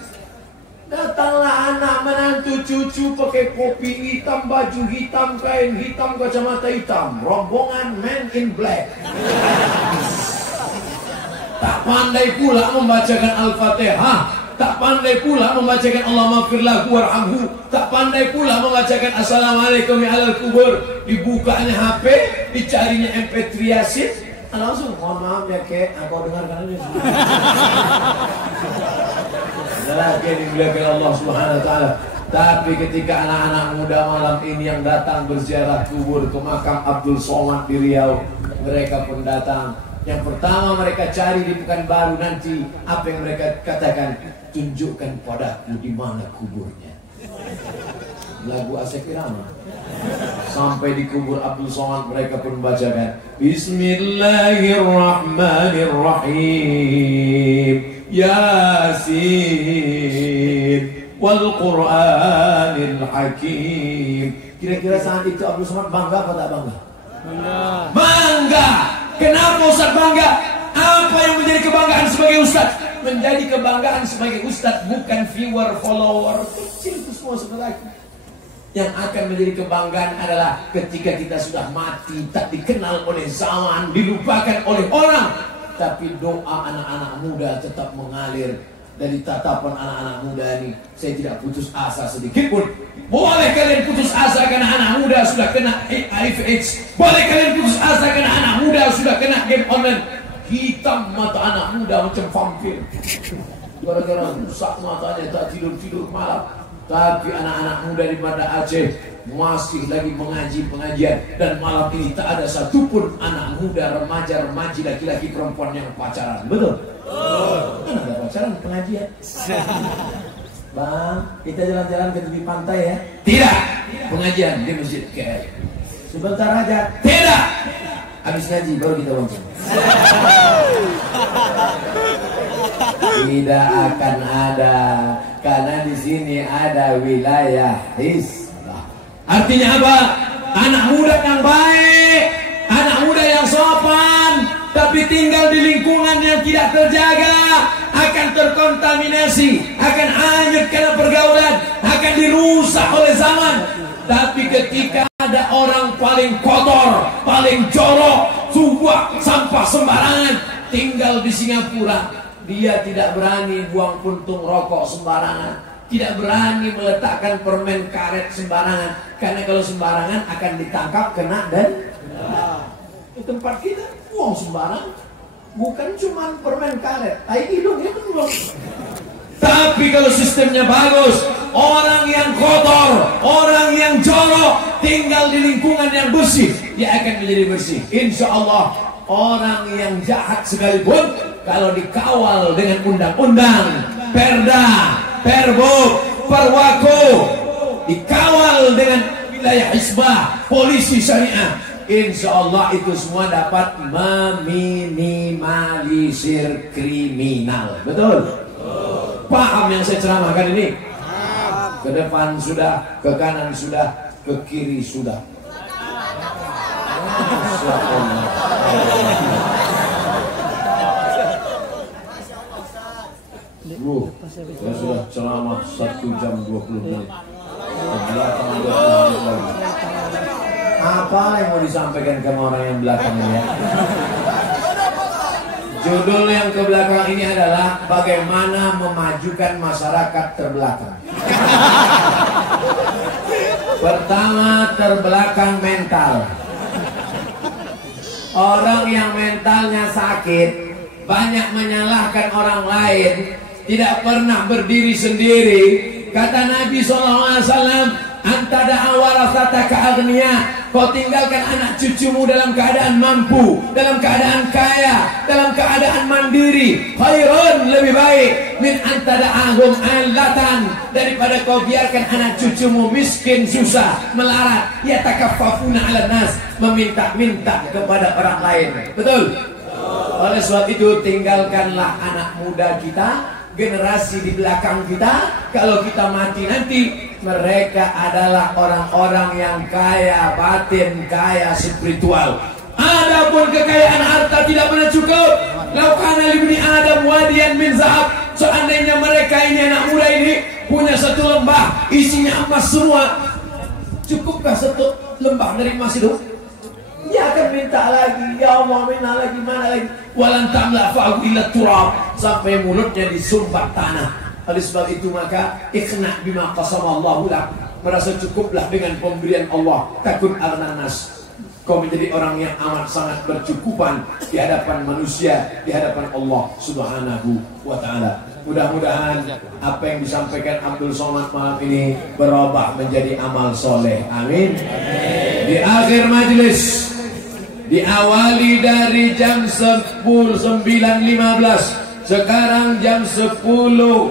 datanglah anak menantu cucu pakai kopi hitam, baju hitam, kain hitam, kacamata hitam, rombongan men in black. Tak pandai pula membacakan Al-Fatihah, tak pandai pula membacakan Allahumma fir lahu warhamhu, tak pandai pula membacakan Assalamualaikum alal kubur. Dibukanya HP, dicarinya MP3 Yasin, langsung mohon maaf ya kek, aku dengarkan ini. Adalah yang dimuliakan Allah Subhanahu wa taala. Tapi ketika anak-anak muda malam ini yang datang berziarah kubur ke makam Abdul Somad di Riau, mereka pun datang. Yang pertama mereka cari di Pekanbaru nanti, apa yang mereka katakan? Tunjukkan padaku di mana kuburnya. Lagu Asep Irama. Sampai di kubur Abdul Somad mereka pun bacakan Bismillahirrahmanirrahim Yasin wal Qur'anil Hakim. Kira-kira saat itu Abdul Somad bangga apa tak bangga? Bangga. Kenapa Ustaz bangga? Apa yang menjadi kebanggaan sebagai Ustaz? Menjadi kebanggaan sebagai Ustaz bukan viewer, follower, kecil itu semua sebenarnya. Yang akan menjadi kebanggaan adalah ketika kita sudah mati, tak dikenal oleh zaman, dilupakan oleh orang, tapi doa anak-anak muda tetap mengalir. Dari tatapan anak-anak muda ini, saya tidak putus asa sedikit pun. Boleh kalian putus asa karena anak muda sudah kena HIV/AIDS. Boleh kalian putus asa karena anak muda sudah kena game online. Hitam mata anak muda macam vampir, gara-gara rusak matanya, tak tidur malam. Tapi anak-anak muda di Banda Aceh masih lagi mengaji pengajian, dan malam ini tak ada satupun anak muda, remaja, remaji, laki-laki, perempuan yang pacaran. Betul? Kan ada pacaran pengajian. Bang, kita jalan-jalan ke tepi pantai ya? Tidak. Pengajian di masjid KL. Sebentar aja. Tidak. Habis ngaji baru kita bonceng. Tidak akan ada, karena di sini ada wilayah Hizbah. Artinya apa? Anak muda yang baik, anak muda yang sopan, tapi tinggal di lingkungan yang tidak terjaga, akan terkontaminasi, akan hanyut karena pergaulan, akan dirusak oleh zaman. Tapi ketika ada orang paling kotor, paling jorok, buang sampah sembarangan, tinggal di Singapura, dia tidak berani buang puntung rokok sembarangan, tidak berani meletakkan permen karet sembarangan, karena kalau sembarangan akan ditangkap, kena dan di tempat kita buang sembarangan. Bukan cuma permen karet, tai hidung itu belum. Tapi kalau sistemnya bagus, orang yang kotor, orang yang jorok, tinggal di lingkungan yang bersih, dia akan menjadi bersih. Insya Allah, orang yang jahat sekalipun, kalau dikawal dengan undang-undang, perda, perbuk, perwako, dikawal dengan wilayah Hizbah, polisi syariah, insya Allah itu semua dapat meminimalisir kriminal. Betul? Paham yang saya ceramahkan ini? Ke depan sudah, ke kanan sudah, ke kiri sudah. Saya sudah ceramah 1 jam 20 menit. Belakang 20 menit lagi. Apa yang mau disampaikan ke orang yang belakangnya ya? Judul yang ke belakang ini adalah bagaimana memajukan masyarakat terbelakang. Pertama, terbelakang mental. Orang yang mentalnya sakit, banyak menyalahkan orang lain, tidak pernah berdiri sendiri, Kata Nabi SAW, anta da'a warasataka aghnia, kau tinggalkan anak cucumu dalam keadaan mampu, dalam keadaan kaya, dalam keadaan mandiri, khairun, lebih baik min anta da'ahum alatan, daripada kau biarkan anak cucumu miskin, susah, melarat, yatakaffafuna 'alan nas, meminta-minta kepada orang lain. Betul? Oleh sebab itu tinggalkanlah anak muda kita, generasi di belakang kita. Kalau kita mati nanti, mereka adalah orang-orang yang kaya batin, kaya spiritual. Adapun kekayaan harta tidak pernah cukup. Laukana libni Adam wadiyan min zahab, seandainya mereka ini, anak muda ini, punya satu lembah isinya emas semua, cukupkah satu lembah dari emas itu? Dia akan minta lagi, ya Allah, minta lagi, mana lagi? Walan tamla fa'u illa turab, sampai mulutnya disumbat tanah. Oleh sebab itu maka ikhna bima qasama Allahu lak, merasa cukuplah dengan pemberian Allah. Takun arnanas, kau menjadi orang yang amat sangat bercukupan di hadapan manusia, di hadapan Allah Subhanahu wa ta'ala. Mudah-mudahan apa yang disampaikan Abdul Somad malam ini berubah menjadi amal soleh. Amin. Di akhir majelis, diawali dari jam 9.15, sekarang jam 10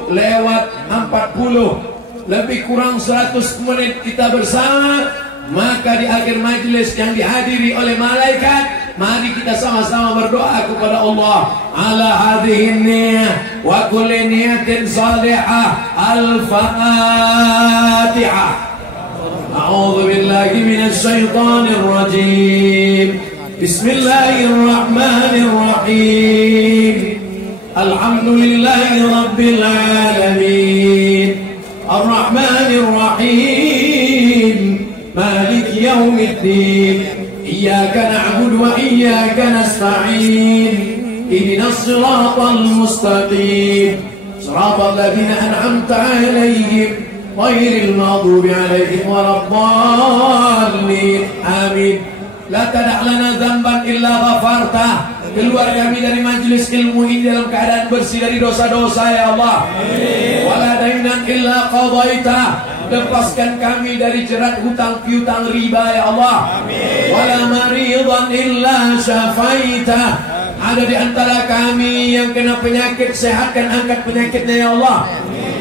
lewat 40, lebih kurang 100 menit kita bersama. Maka di akhir majelis yang dihadiri oleh malaikat, mari kita sama-sama berdoa kepada Allah. Ala hadhihi niyyah wa kulli niyatin salihah. Al-Fatihah. A'udzu billahi minasy syaithanir rajim. Bismillahirrahmanirrahim. Alhamdulillahi rabbil alamin. Ar-Rahmanir Rahim. Malik yaumiddin. Iyyaka na'budu wa iyyaka nasta'in. Ihdinas siratal mustaqim. Siratal ladzina an'amta 'alaihim ghairil maghdubi 'alaihim waladdallin. Amin. La tada' lana dzamban illa ghafartah. Keluar kami dari majelis ilmu ini dalam keadaan bersih dari dosa-dosa, ya Allah. Wala dainan illa qadaitah. Lepaskan kami dari jerat hutang piutang riba, ya Allah. Wala maridan illa syafaitah. Ada di antara kami yang kena penyakit, sehatkan, angkat penyakitnya, ya Allah.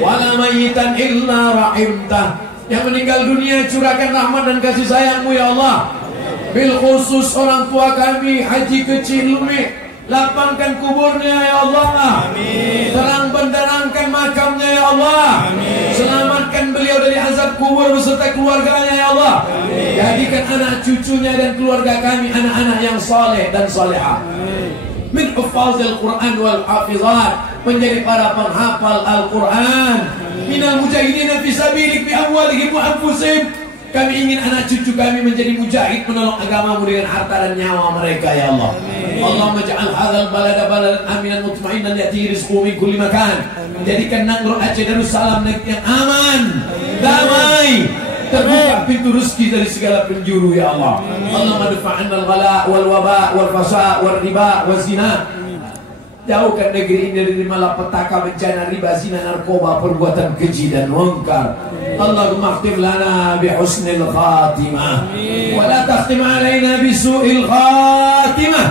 Wala mayitan illa rahimtah. Yang meninggal dunia, curahkan rahmat dan kasih sayang-Mu, ya Allah. Bil khusus orang tua kami Haji Kecil Lumi, lapangkan kuburnya, ya Allah. Amin. Terang benderangkan makamnya, ya Allah. Amin. Selamatkan beliau dari azab kubur beserta keluarganya, ya Allah. Amin. Jadikan anak cucunya dan keluarga kami anak-anak yang saleh dan salehah. Min hufazil Quran wal hafizat, menjadi para penghafal Al-Quran. Minal mujahidin fi sabilik bi amwalihim wa anfusihim. Kami ingin anak cucu kami menjadi mujahid menolong agama-Mu dengan harta dan nyawa mereka, ya Allah. Allahumma ja'al hadzal balada baladan aminan mutmainan ya'tihi rizquhu min kulli makan. Jadikan Nangro Aceh Darussalam negeri yang aman, damai, terbuka pintu rezeki dari segala penjuru, ya Allah. Allahumma dafa'anna al-ghala wal waba wal fasa wal riba wal zina. Jauhkan negeri ini dari malapetaka, bencana, riba, zina, narkoba, perbuatan keji dan munkar. Allahumma khtim lana bi husnil khatimah wa la takhtim alaina bi su'il khatimah.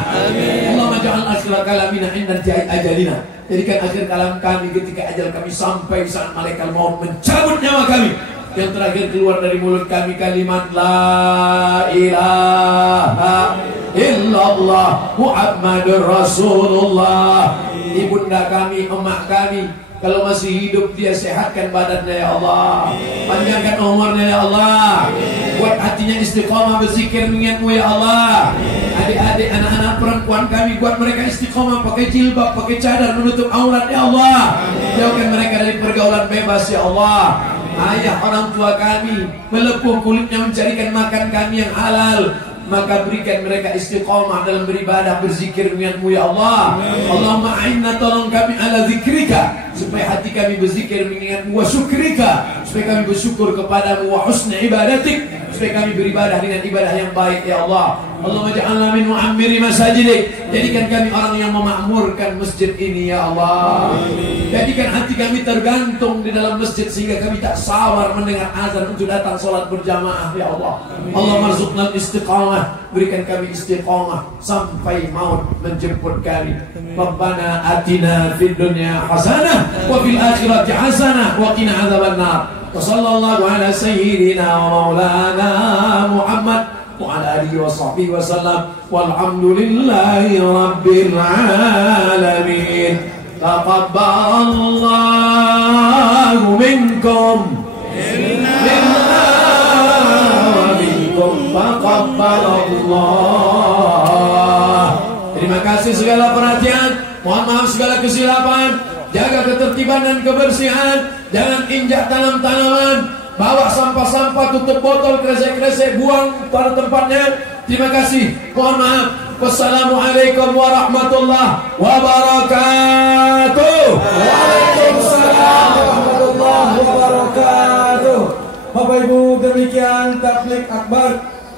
Allahumma ja'al akhir kalamina inda intihai ajalina. Jadikan akhir kalam kami ketika ajal kami sampai, saat malaikat maut mencabut nyawa kami, yang terakhir keluar dari mulut kami kalimat la ilaha illallah Muhammadur Rasulullah. Ibunda kami, emak kami, kalau masih hidup dia sehatkan badannya, ya Allah. Panjangkan umurnya, ya Allah. Buat hatinya istiqomah berzikir mengingat-Mu, ya Allah. Adik-adik, anak-anak perempuan kami, buat mereka istiqomah pakai jilbab, pakai cadar, menutup aurat, ya Allah. Jauhkan mereka dari pergaulan bebas, ya Allah. Ayah orang tua kami melepuh kulitnya mencarikan makan kami yang halal, maka berikan mereka istiqomah dalam beribadah, berzikir mengingat-Mu, ya Allah. Allahumma a'inna, tolong kami ala zikrika, supaya hati kami berzikir mengingat-Mu, wa syukrika, supaya kami bersyukur kepadamu, wa husni ibadatik, supaya kami beribadah dengan ibadah yang baik ya Allah. Allahumma ja'alna min mu'ammiri masajidik. Jadikan kami orang yang memakmurkan masjid ini ya Allah. Jadikan hati kami tergantung di dalam masjid sehingga kami tak sawar mendengar azan untuk datang salat berjamaah ya Allah. Allah marzuqna istiqamah, berikan kami istiqamah sampai maut menjemput kami. Rabbana atina fid dunya hasanah wa fil akhirati hasanah wa qina adzabannar. Wa sallallahu ala sayyidina wa maulana Muhammad wa ala alihi wa sahbihi wa sallam walhamdulillahi rabbil alamin. Taqabbalallahu minkum taqabbalallah. Terima kasih segala perhatian. Mohon maaf segala kesilapan. Jaga ketertiban dan kebersihan. Jangan injak tanam tanaman. Bawa sampah-sampah, tutup botol, kresek-kresek, buang pada tempatnya. Terima kasih. Mohon maaf. Wassalamualaikum warahmatullahi wabarakatuh. Waalaikumsalam warahmatullahi wabarakatuh. Bapak Ibu, demikian tabligh akbar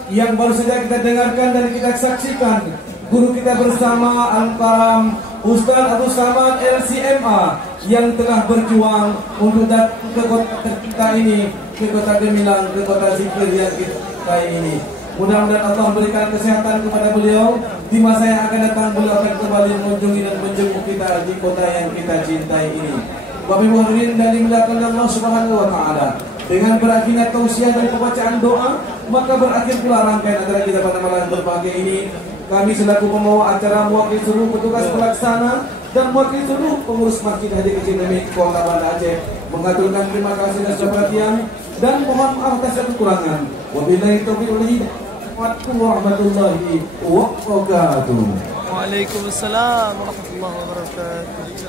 yang baru saja kita dengarkan dan kita saksikan. Guru kita bersama Al-Karam Ustaz Abdul Samad LCMA yang telah berjuang untuk datang ke kota tercinta ini, ke kota Gemilang, ke kota zikir yang kita ini. Mudah-mudahan Allah memberikan kesehatan kepada beliau. Di masa yang akan datang beliau akan kembali mengunjungi dan menjenguk kita di kota yang kita cintai ini. Bapak Ibu hadirin dan dimuliakan Allah Subhanahu wa taala. Dengan berakhirnya tausiah dan pembacaan doa, maka berakhir pula rangkaian acara kita pada malam berbahagia ini. Kami selaku pembawa acara, mewakili seluruh petugas pelaksana dan mewakili seluruh pengurus Masjid Haji Kecil Demi Kota Banda Aceh mengaturkan terima kasih dan perhatian dan mohon maaf atas kekurangan. Wabillahi taufiq wal hidayah. Assalamualaikum warahmatullahi wabarakatuh. Waalaikumsalam warahmatullahi wabarakatuh.